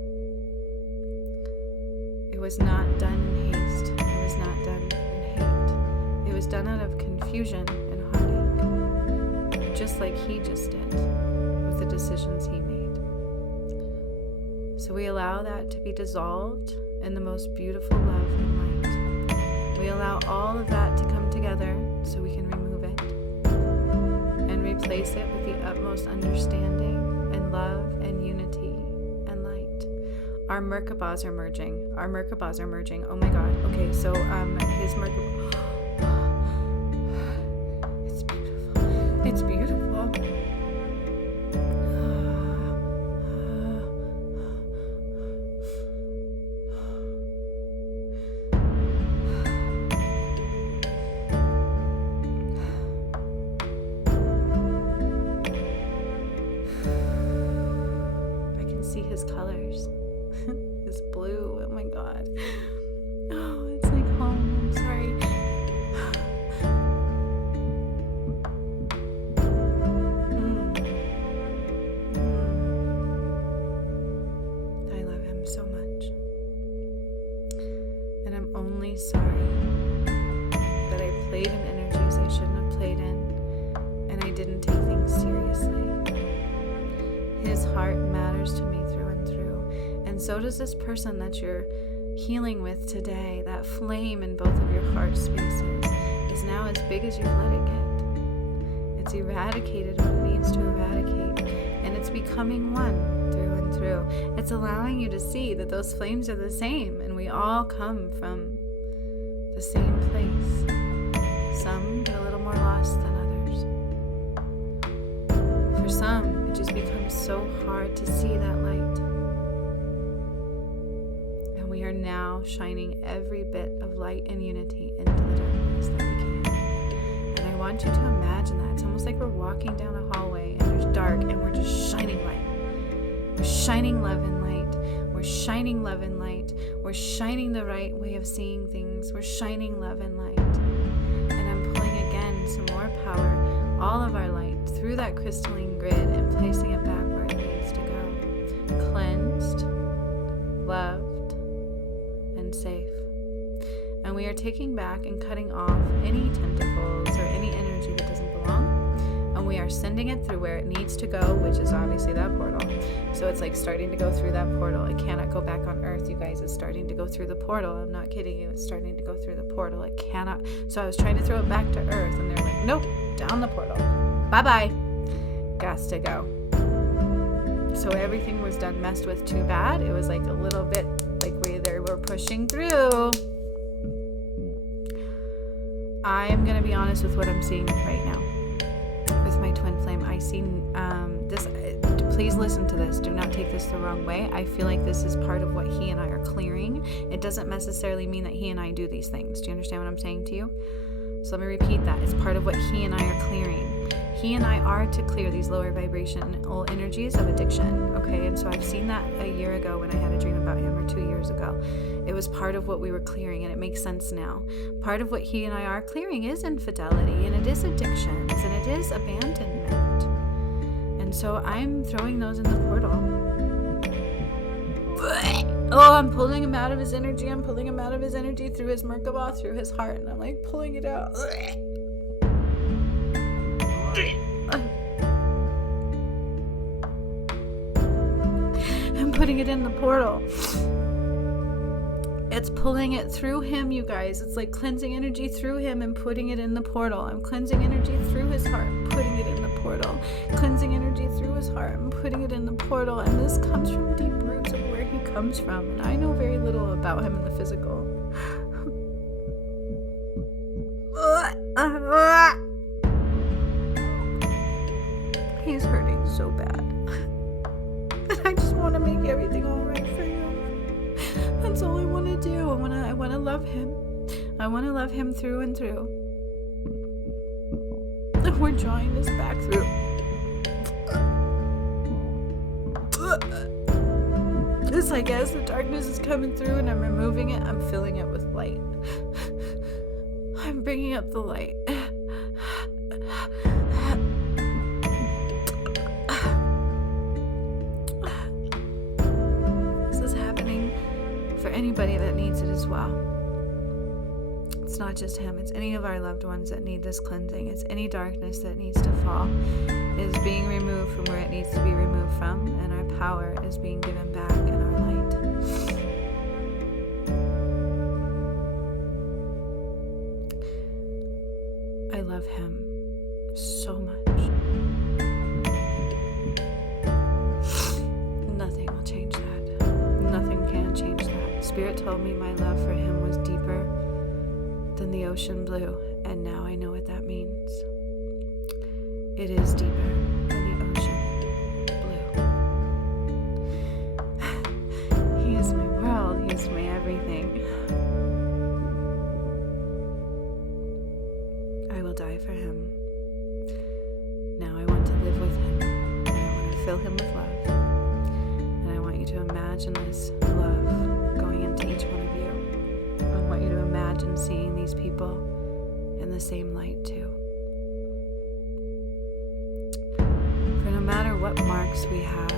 It was not done in haste. It was not done in hate. It was done out of confusion and heartache, just like he just did with the decisions he made. So we allow that to be dissolved in the most beautiful love and light. We allow all of that to come together so we can remove it and replace it with the utmost understanding and love and unity and light. Our Merkabahs are merging. Our Merkabahs are merging. Oh my God. Okay, so his Merkabah. It's beautiful. It's beautiful. See his colors. His blue. Oh my God. Oh, it's like home. I'm sorry. I love him so much. And I'm only sorry that I played in energies I shouldn't have played in, and I didn't take things seriously. His heart matters to me through and through. And so does this person that you're healing with today. That flame in both of your heart spaces is now as big as you've let it get. It's eradicated what it needs to eradicate. And it's becoming one through and through. It's allowing you to see that those flames are the same. And we all come from the same place. Some get a little more lost than others. For some, it just becomes so hard to see that light. And we are now shining every bit of light and unity into the darkness that we can. And I want you to imagine that. It's almost like we're walking down a hallway and there's dark and we're just shining light. We're shining love and light. We're shining love and light. We're shining the right way of seeing things. We're shining love and light. And I'm pulling again some more power, all of our light, through that crystalline grid and placing it back where it needs to go. Cleansed, loved, and safe. And we are taking back and cutting off any tentacles or any energy that doesn't belong. And we are sending it through where it needs to go, which is obviously that portal. So it's like starting to go through that portal. It cannot go back on Earth, you guys. It's starting to go through the portal. I'm not kidding you. It's starting to go through the portal. It cannot. So I was trying to throw it back to Earth, and they're like, nope, down the portal. Bye-bye. Gots to go. So everything was done messed with too bad. It was like a little bit like we were pushing through. I'm going to be honest with what I'm seeing right now with my twin flame. I see this. Please listen to this. Do not take this the wrong way. I feel like this is part of what he and I are clearing. It doesn't necessarily mean that he and I do these things. Do you understand what I'm saying to you? So let me repeat that. It's part of what he and I are clearing. He and I are to clear these lower vibrational energies of addiction, okay? And so I've seen that a year ago when I had a dream about him, or 2 years ago. It was part of what we were clearing, and it makes sense now. Part of what he and I are clearing is infidelity, and it is addictions, and it is abandonment. And so I'm throwing those in the portal. Oh, I'm pulling him out of his energy. I'm pulling him out of his energy through his Merkabah, through his heart, and I'm like pulling it out. I'm putting it in the portal. It's pulling it through him, you guys. It's like cleansing energy through him and putting it in the portal. I'm cleansing energy through his heart, putting it in the portal. Cleansing energy through his heart and putting it in the portal. And this comes from deep roots of where he comes from. And I know very little about him in the physical. He's hurting so bad. And I just want to make everything all right for him. That's all I want to do. I want to love him. I want to love him through and through. And we're drawing this back through. It's like as the darkness is coming through and I'm removing it, I'm filling it with light. I'm bringing up the light. For anybody that needs it as well. It's not just him, it's any of our loved ones that need this cleansing. It's any darkness that needs to fall. It is being removed from where it needs to be removed from, and our power is being given back in our light. I love him so much. Nothing will change that. Nothing can change that. Spirit told me my love for him was deeper than the ocean blue, and now I know what that means. It is deeper than the ocean blue. He is my world. He is my everything. I will die for him. Now I want to live with him, and I want to fill him with love. And I want you to imagine this love going into each one of you. I want you to imagine seeing these people in the same light too. For no matter what marks we have,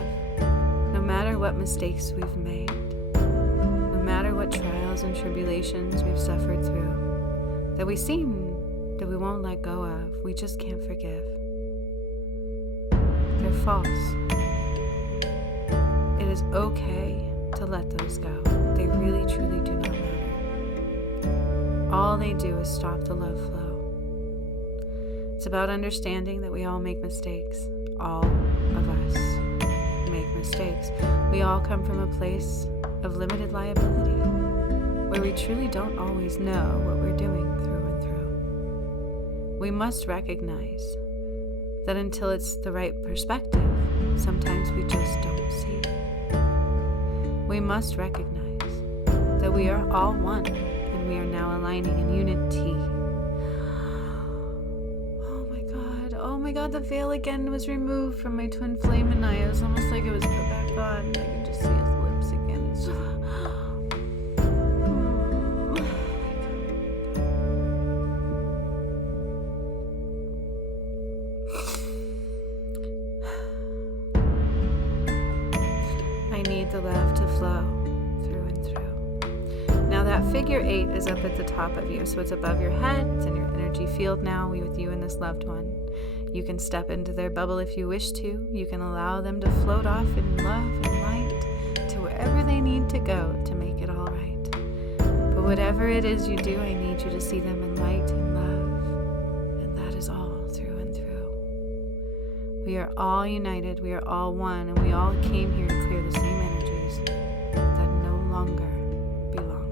no matter what mistakes we've made, no matter what trials and tribulations we've suffered through, that we seem that we won't let go of, we just can't forgive. They're false. It is okay to let those go. They really, truly do not matter. All they do is stop the love flow. It's about understanding that we all make mistakes. All of us make mistakes. We all come from a place of limited liability, where we truly don't always know what we're doing through and through. We must recognize that until it's the right perspective, sometimes we just don't see. We must recognize that we are all one, and we are now aligning in unity. Oh my God, the veil again was removed from my twin flame, and it was almost like it was put back on. I can just see his lips again. It's just... I need the love to flow through and through. Now that figure 8 is up at the top of you, so it's above your head. It's in your energy field now with you and this loved one. You can step into their bubble if you wish to. You can allow them to float off in love and light to wherever they need to go to make it all right. But whatever it is you do, I need you to see them in light and love. And that is all through and through. We are all united. We are all one. And we all came here to clear the same energies that no longer belong.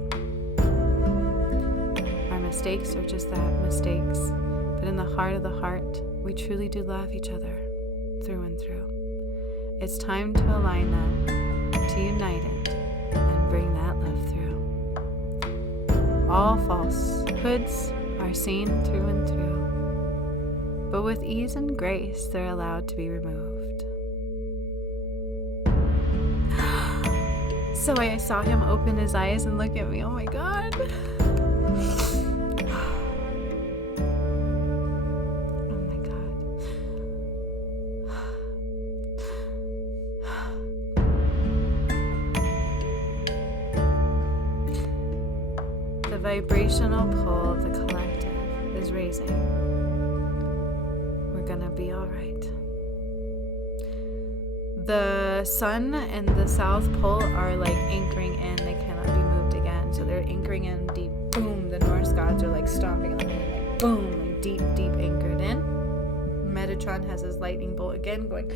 Our mistakes are just that, mistakes. But in the heart of the heart, we truly do love each other through and through. It's time to align that, to unite it, and bring that love through. All falsehoods are seen through and through. but with ease and grace, they're allowed to be removed. So I saw him open his eyes and look at me. Oh my God. Oh my God. The vibrational pull of the collective is raising. We're gonna be all right. The sun and the south pole are like anchoring in. They cannot be moved again. So they're anchoring in deep. Boom. The Norse gods are like stomping on the moon. Like boom. Like deep, deep anchored in. Metatron has his lightning bolt again going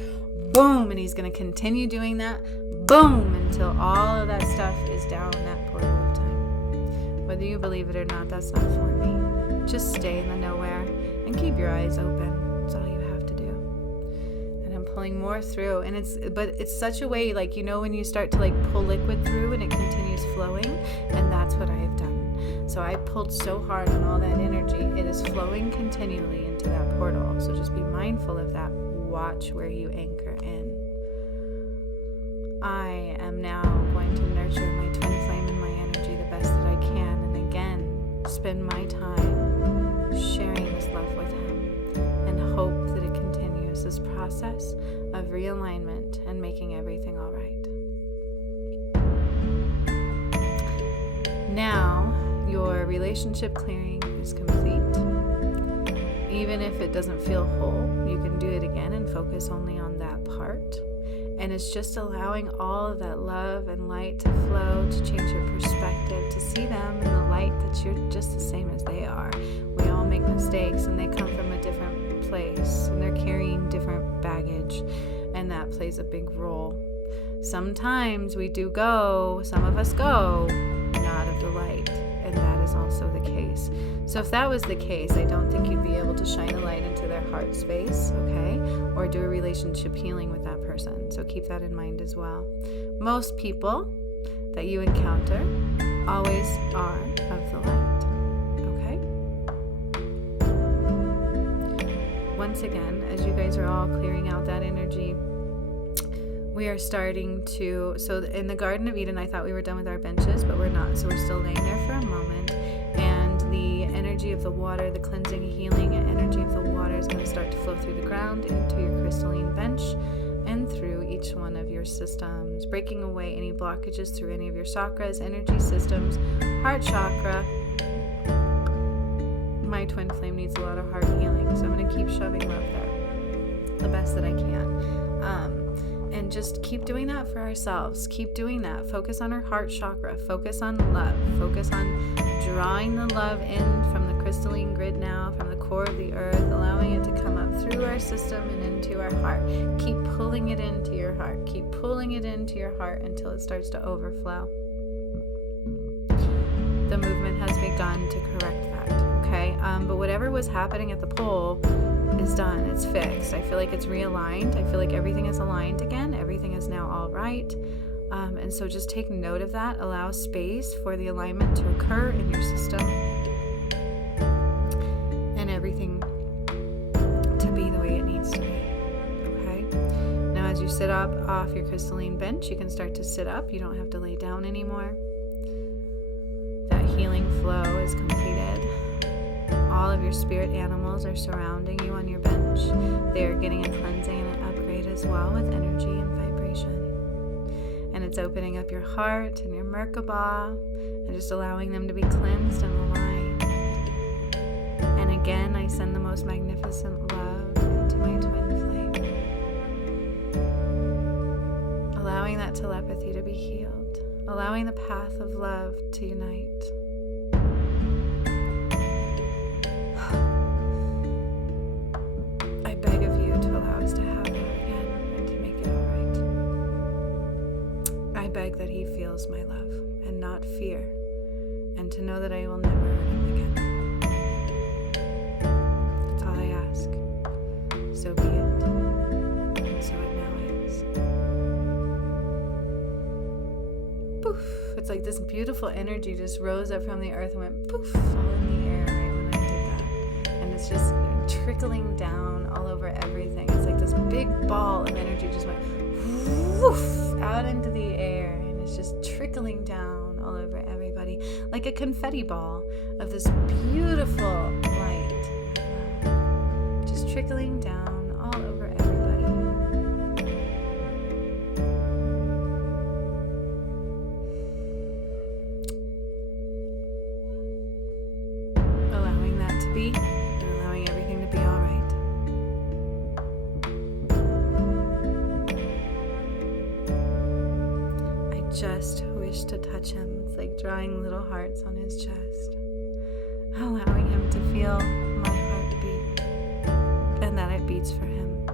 boom. And he's going to continue doing that. Boom. Until all of that stuff is down that portal of time. Whether you believe it or not, that's not for me. Just stay in the nowhere and keep your eyes open. That's all you have to do. Pulling more through, and it's such a way, like, you know, when you start to like pull liquid through and it continues flowing, and that's what I have done. So I pulled so hard on all that energy, it is flowing continually into that portal. So just be mindful of that. Watch where you anchor in. I am now going to nurture my twin flame and my energy the best that I can, and again spend my time sharing this love with him and hope that it continues this process of realignment and making everything all right. Now your relationship clearing is complete. Even if it doesn't feel whole, you can do it again and focus only on that part. And it's just allowing all of that love and light to flow, to change your perspective, to see them in the light that you're just the same as they are. We all make mistakes, and they come from a different place, and they're carrying different baggage, and that plays a big role. Sometimes we do go, some of us go, not of the light, and that is also the case. So if that was the case, I don't think you'd be able to shine a light into their heart space, okay? Or do a relationship healing with that person. So keep that in mind as well. Most people that you encounter always are of the light, okay? Once again, as you guys are all clearing out that energy, we are starting to, so in the Garden of Eden, I thought we were done with our benches, but we're not. So we're still laying there for a moment. And the energy of the water, the cleansing, healing energy of the water is going to start to flow through the ground into your crystalline bench and through each one of your systems, breaking away any blockages through any of your chakras, energy systems, heart chakra. My twin flame needs a lot of heart healing, so I'm going to keep shoving love there the best that I can. And just keep doing that for ourselves. Keep doing that. Focus on our heart chakra. Focus on love. Focus on drawing the love in from the crystalline grid now, from the core of the earth, allowing it to come up through our system and into our heart. Keep pulling it into your heart. Keep pulling it into your heart until it starts to overflow. The movement has begun to correct that, okay? But whatever was happening at the pole is done. It's fixed. I feel like it's realigned. I feel like everything is aligned again. Everything is now all right. And so just take note of that. Allow space for the alignment to occur in your system and everything to be the way it needs to be. Okay? Now as you sit up off your crystalline bench, you can start to sit up. You don't have to lay down anymore. That healing flow is completed. All of your spirit animals are surrounding you on your bench. They are getting a cleansing and an upgrade as well with energy and vibration. And it's opening up your heart and your Merkaba and just allowing them to be cleansed and aligned. And again, I send the most magnificent love into my twin flame. Allowing that telepathy to be healed. Allowing the path of love to unite. I beg of you to allow us to have that again and to make it all right. I beg that he feels my love and not fear, and to know that I will never hurt him again. That's all I ask. So be it. And so it now is. Poof. It's like this beautiful energy just rose up from the earth and went poof all in the air right when I did that. And it's just trickling down all over everything. It's like this big ball of energy just went woof out into the air, and it's just trickling down all over everybody like a confetti ball of this beautiful light, just trickling down all over everybody. Allowing that to be, and allowing everything to be all right. Just wish to touch him. It's like drawing little hearts on his chest, allowing him to feel my heartbeat and that it beats for him.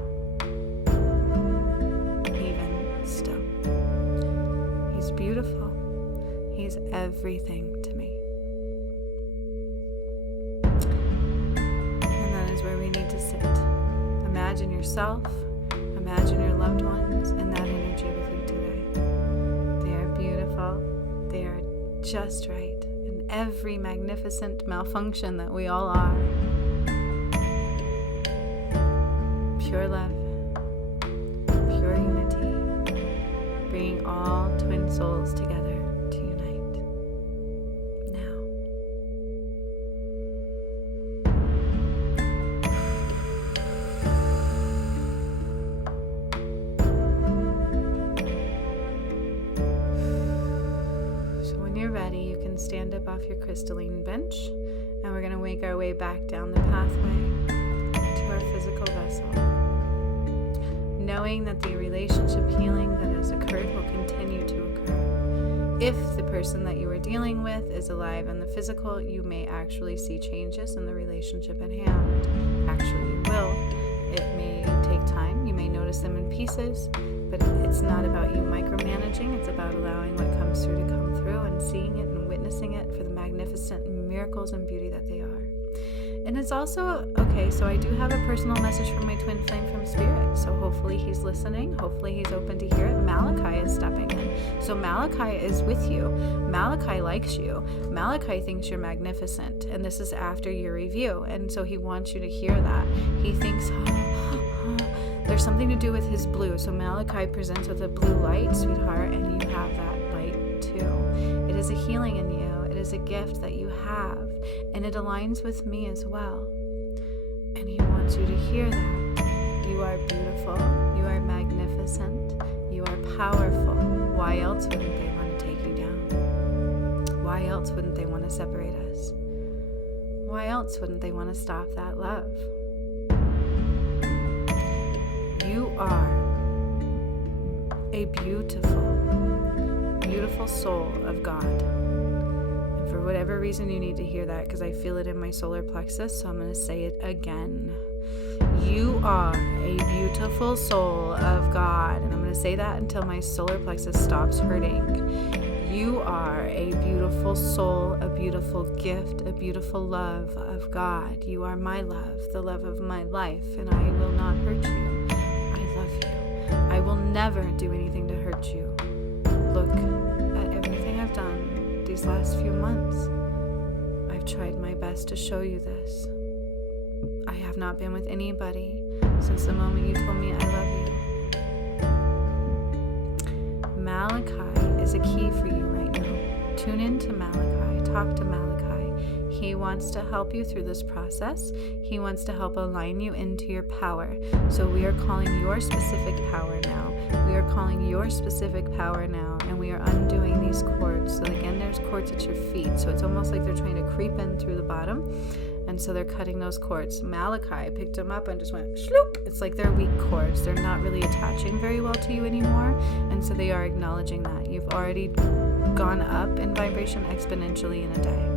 Even still, he's beautiful. He's everything to me. And that is where we need to sit. Imagine yourself, imagine your loved ones in that energy with you today. Beautiful. They are just right in every magnificent malfunction that we all are. Pure love, pure unity, bringing all twin souls together to unite. Now. Ready, you can stand up off your crystalline bench, and we're going to make our way back down the pathway to our physical vessel, knowing that the relationship healing that has occurred will continue to occur. If the person that you are dealing with is alive in the physical, you may actually see changes in the relationship at hand. Actually, you will. It may take time. You may notice them in pieces, but it's not about you micromanaging. It's about allowing what comes through to come through and seeing it and witnessing it for the magnificent miracles and beauty that they are. And it's also, okay, so I do have a personal message from my twin flame from Spirit. So hopefully he's listening. Hopefully he's open to hear it. Malachi is stepping in. So Malachi is with you. Malachi likes you. Malachi thinks you're magnificent. And this is after your review. And so he wants you to hear that. He thinks, there's something to do with his blue. So Malachi presents with a blue light, sweetheart, and you have that light too. It is a healing in you. It is a gift that you have, and it aligns with me as well. And he wants you to hear that. You are beautiful. You are magnificent. You are powerful. Why else wouldn't they want to take you down? Why else wouldn't they want to separate us? Why else wouldn't they want to stop that love? You are a beautiful, beautiful soul of God. And for whatever reason you need to hear that, because I feel it in my solar plexus, so I'm going to say it again. You are a beautiful soul of God. And I'm going to say that until my solar plexus stops hurting. You are a beautiful soul, a beautiful gift, a beautiful love of God. You are my love, the love of my life, and I will not hurt you. I will never do anything to hurt you. Look at everything I've done these last few months. I've tried my best to show you this. I have not been with anybody since the moment you told me I love you. Malachi is a key for you right now. Tune into Malachi. Talk to Malachi. He wants to help you through this process. He wants to help align you into your power. So we are calling your specific power now. We are calling your specific power now, and we are undoing these cords. So again, there's cords at your feet. So it's almost like they're trying to creep in through the bottom. And so they're cutting those cords. Malachi picked them up and just went shloop. It's like they're weak cords. They're not really attaching very well to you anymore. And so they are acknowledging that. You've already gone up in vibration exponentially in a day.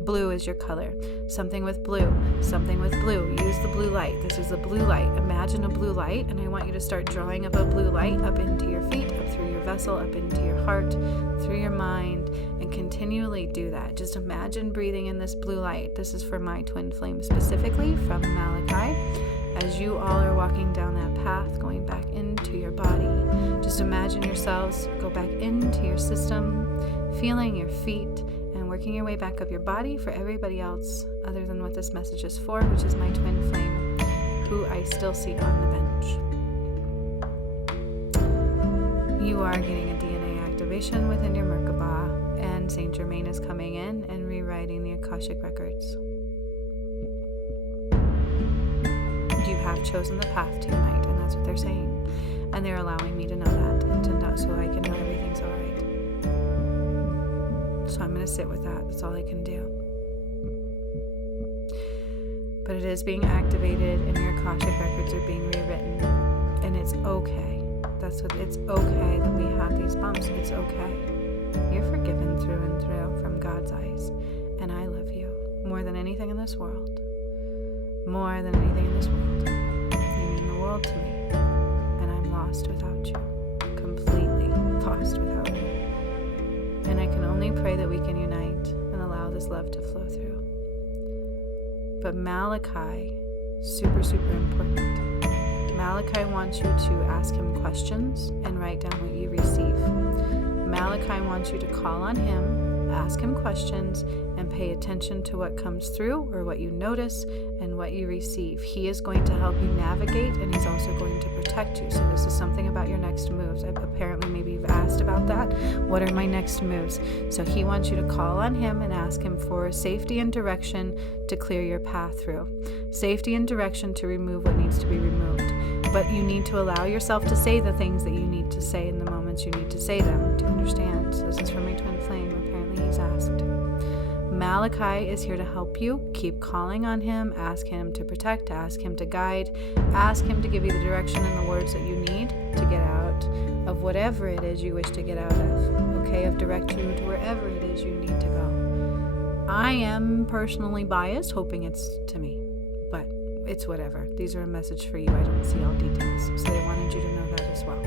Blue is your color. Something with blue. Something with blue. Use the blue light. This is the blue light. Imagine a blue light, and I want you to start drawing up a blue light up into your feet, up through your vessel, up into your heart, through your mind, and continually do that. Just imagine breathing in this blue light. This is for my twin flame specifically from Malachi. As you all are walking down that path, going back into your body, just imagine yourselves go back into your system, feeling your feet, and working your way back up your body for everybody else other than what this message is for, which is my twin flame, who I still see on the bench. You are getting a DNA activation within your Merkaba, and Saint Germain is coming in and rewriting the Akashic records. You have chosen the path to unite, and that's what they're saying. And they're allowing me to know that, and to know, so I can know everything's all right. So I'm going to sit with that. That's all I can do. But it is being activated, and your Akashic records are being rewritten, and it's okay. It's okay that we have these bumps. It's okay. You're forgiven through and through from God's eyes, and I love you more than anything in this world. More than anything in this world. You mean the world to me, and I'm lost without you. Completely lost without you. And I can only pray that we can unite and allow this love to flow through. But Malachi, super, super important. Malachi wants you to ask him questions and write down what you receive. Malachi wants you to call on him, ask him questions, and pay attention to what comes through or what you notice and what you receive. He is going to help you navigate, and he's also going to protect you. So this is something about your next moves. Apparently, maybe you've asked about that. What are my next moves? So he wants you to call on him and ask him for safety and direction to clear your path through. Safety and direction to remove what needs to be removed. But you need to allow yourself to say the things that you need to say in the moments you need to say them to understand. So this is from my twin flame. Apparently he's asked. Malachi is here to help you. Keep calling on him. Ask him to protect. Ask him to guide. Ask him to give you the direction and the words that you need to get out of whatever it is you wish to get out of. Okay, of direct you to wherever it is you need to go. I am personally biased, hoping it's to me, but it's whatever. These are a message for you. I don't see all details, so they wanted you to know that as well.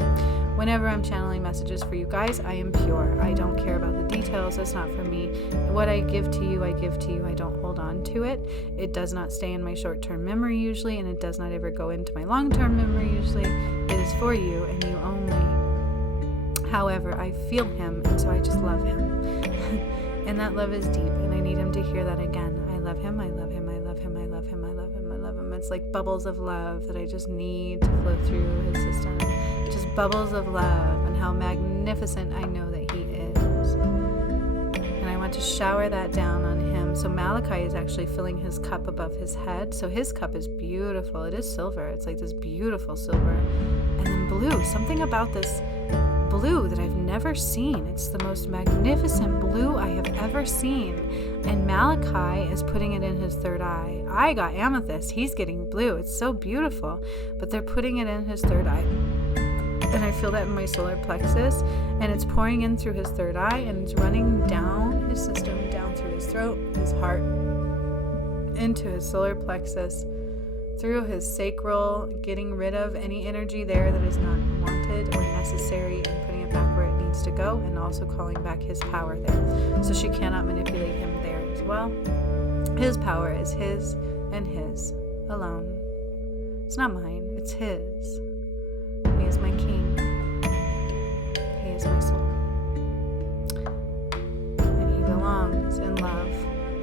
Whenever I'm channeling messages for you guys, I am pure. I don't care about the details. That's not for me. What I give to you, I give to you. I don't hold on to it. It does not stay in my short-term memory usually, and it does not ever go into my long-term memory usually. It is for you and you only. However, I feel him, and so I just love him. And that love is deep, and I need him to hear that again. I love him, I love him, I love him, I love him, I love him, I love him. It's like bubbles of love that I just need to flow through his system. Just bubbles of love, and how magnificent I know that he is. And I want to shower that down on him. So Malachi is actually filling his cup above his head. So his cup is beautiful. It is silver. It's like this beautiful silver. And then blue. Something about this blue that I've never seen. It's the most magnificent blue I have ever seen. And Malachi is putting it in his third eye. I got amethyst. He's getting blue. It's so beautiful. But they're putting it in his third eye. And I feel that in my solar plexus. And it's pouring in through his third eye. And it's running down his system, down through his throat, his heart, into his solar plexus, through his sacral, getting rid of any energy there that is not wanted or necessary, and putting it back where it needs to go, and also calling back his power there. So she cannot manipulate him there as well. His power is his and his alone. It's not mine, it's his. He is my king. He is my soul. And he belongs in love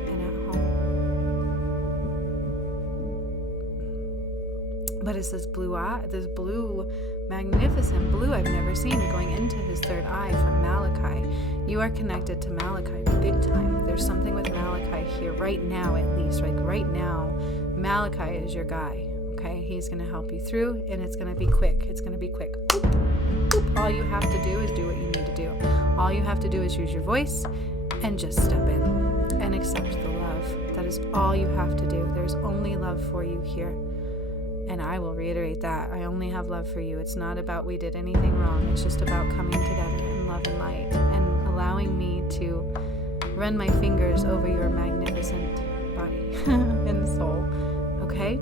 and at home. But it's this blue eye, this blue, magnificent blue I've never seen going into his third eye from Malachi. You are connected to Malachi big time. There's something with Malachi here right now, at least. Like right now, Malachi is your guy. Okay, he's going to help you through, and it's going to be quick. It's going to be quick. Boop, boop. All you have to do is do what you need to do. All you have to do is use your voice and just step in and accept the love. That is all you have to do. There's only love for you here. And I will reiterate that. I only have love for you. It's not about we did anything wrong. It's just about coming together in love and light and allowing me to run my fingers over your magnificent body and soul. Okay?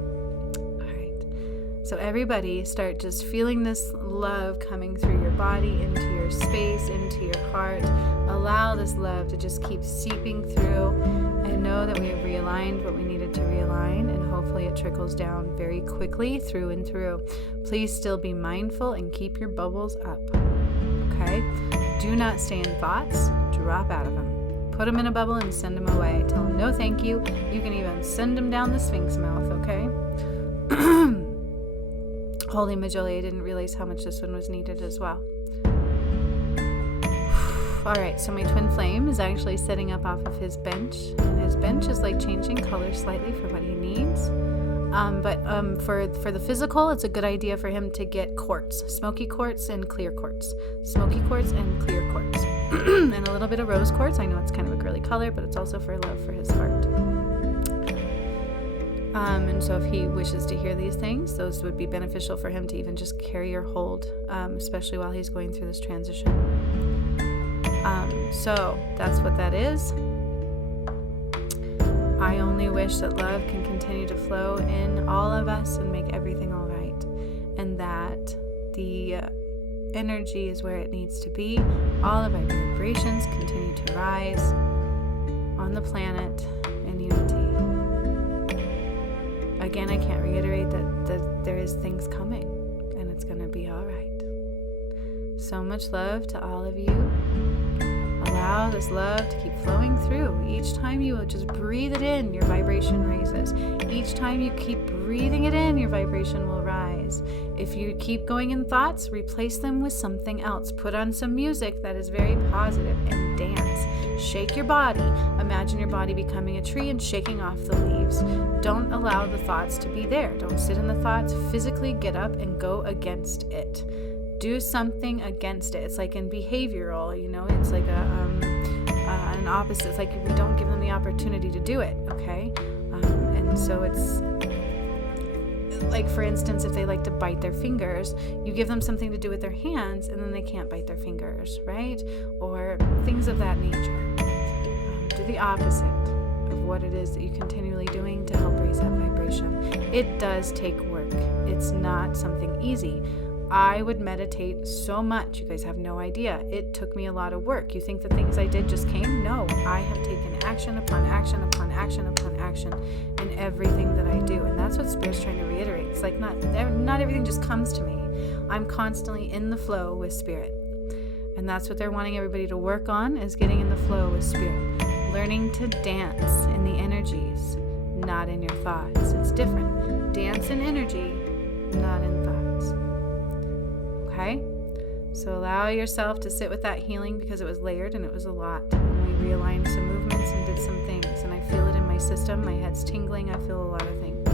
So everybody start just feeling this love coming through your body, into your space, into your heart. Allow this love to just keep seeping through, and know that we have realigned what we needed to realign, and hopefully it trickles down very quickly through and through. Please still be mindful and keep your bubbles up. Okay? Do not stay in thoughts. Drop out of them. Put them in a bubble and send them away. Tell them no thank you. You can even send them down the Sphinx mouth, okay? Holy Majoli, I didn't realize how much this one was needed as well. Alright, so my twin flame is actually setting up off of his bench. And his bench is like changing color slightly for what he needs. But for the physical, it's a good idea for him to get quartz, smoky quartz and clear quartz, smoky quartz and clear quartz, and a little bit of rose quartz. I know it's kind of a girly color, but it's also for love for his heart. And so if he wishes to hear these things, those would be beneficial for him to even just carry or hold, especially while he's going through this transition. So that's what that is. I only wish that love can continue to flow in all of us and make everything all right, and that the energy is where it needs to be. All of our vibrations continue to rise on the planet in unity. Again, I can't reiterate that there is things coming, and it's going to be all right. So much love to all of you. Allow this love to keep flowing through. Each time you will just breathe it in, your vibration raises. Each time you keep breathing it in, your vibration will rise. If you keep going in thoughts, replace them with something else. Put on some music that is very positive and dance. Shake your body. Imagine your body becoming a tree and shaking off the leaves. Don't allow the thoughts to be there. Don't sit in the thoughts. Physically get up and go against it. Do something against it. It's like in behavioral, it's like an opposite. It's like we don't give them the opportunity to do it, okay? And so it's like, for instance, if they like to bite their fingers, you give them something to do with their hands, and then they can't bite their fingers, right? Or things of that nature. Do the opposite of what it is that you're continually doing to help raise that vibration. It does take work. It's not something easy. I would meditate so much. You guys have no idea. It took me a lot of work. You think the things I did just came? No. I have taken action upon action upon action upon action in everything that I do. And that's what Spirit's trying to reiterate. It's like not everything just comes to me. I'm constantly in the flow with Spirit. And that's what they're wanting everybody to work on, is getting in the flow with Spirit. Learning to dance in the energies, not in your thoughts. It's different. Dance in energy, not in thoughts. Okay? So allow yourself to sit with that healing, because it was layered and it was a lot. And we realigned some movements and did some things. And I feel it in my system. My head's tingling. I feel a lot of things.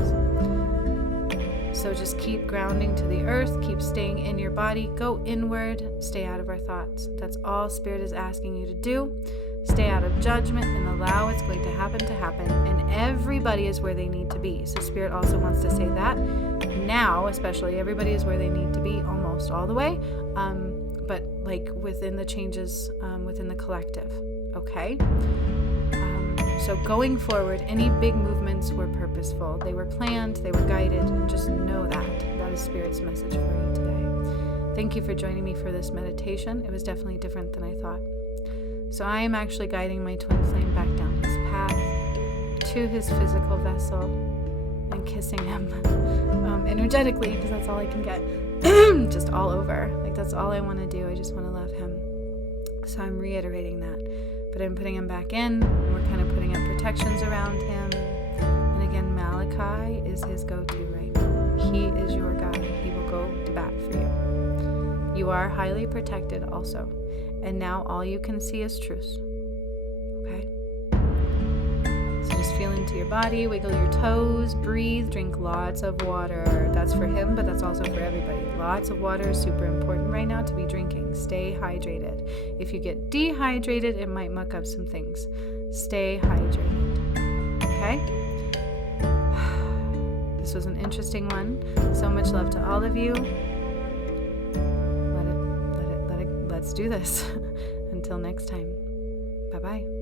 So just keep grounding to the earth. Keep staying in your body. Go inward. Stay out of our thoughts. That's all Spirit is asking you to do. Stay out of judgment and allow what's going to happen. And everybody is where they need to be. So Spirit also wants to say that. Now, especially, everybody is where they need to be almost all the way. But like within the changes within the collective. Okay? So going forward, any big movements were purposeful. They were planned. They were guided. Just know that. That is Spirit's message for you today. Thank you for joining me for this meditation. It was definitely different than I thought. So I am actually guiding my twin flame back down his path to his physical vessel and kissing him energetically, because that's all I can get. Just all over. Like, that's all I want to do. I just want to love him. So I'm reiterating that. But I'm putting him back in, and we're kind of putting up protections around him. And again, Malachi is his go-to right now. He is your guy. He will go to bat for you. You are highly protected also. And now all you can see is truth. Okay? So just feel into your body, wiggle your toes, breathe, drink lots of water. That's for him, but that's also for everybody. Lots of water is super important right now to be drinking. Stay hydrated. If you get dehydrated, it might muck up some things. Stay hydrated. Okay? This was an interesting one. So much love to all of you. Let's do this. Until next time. Bye-bye.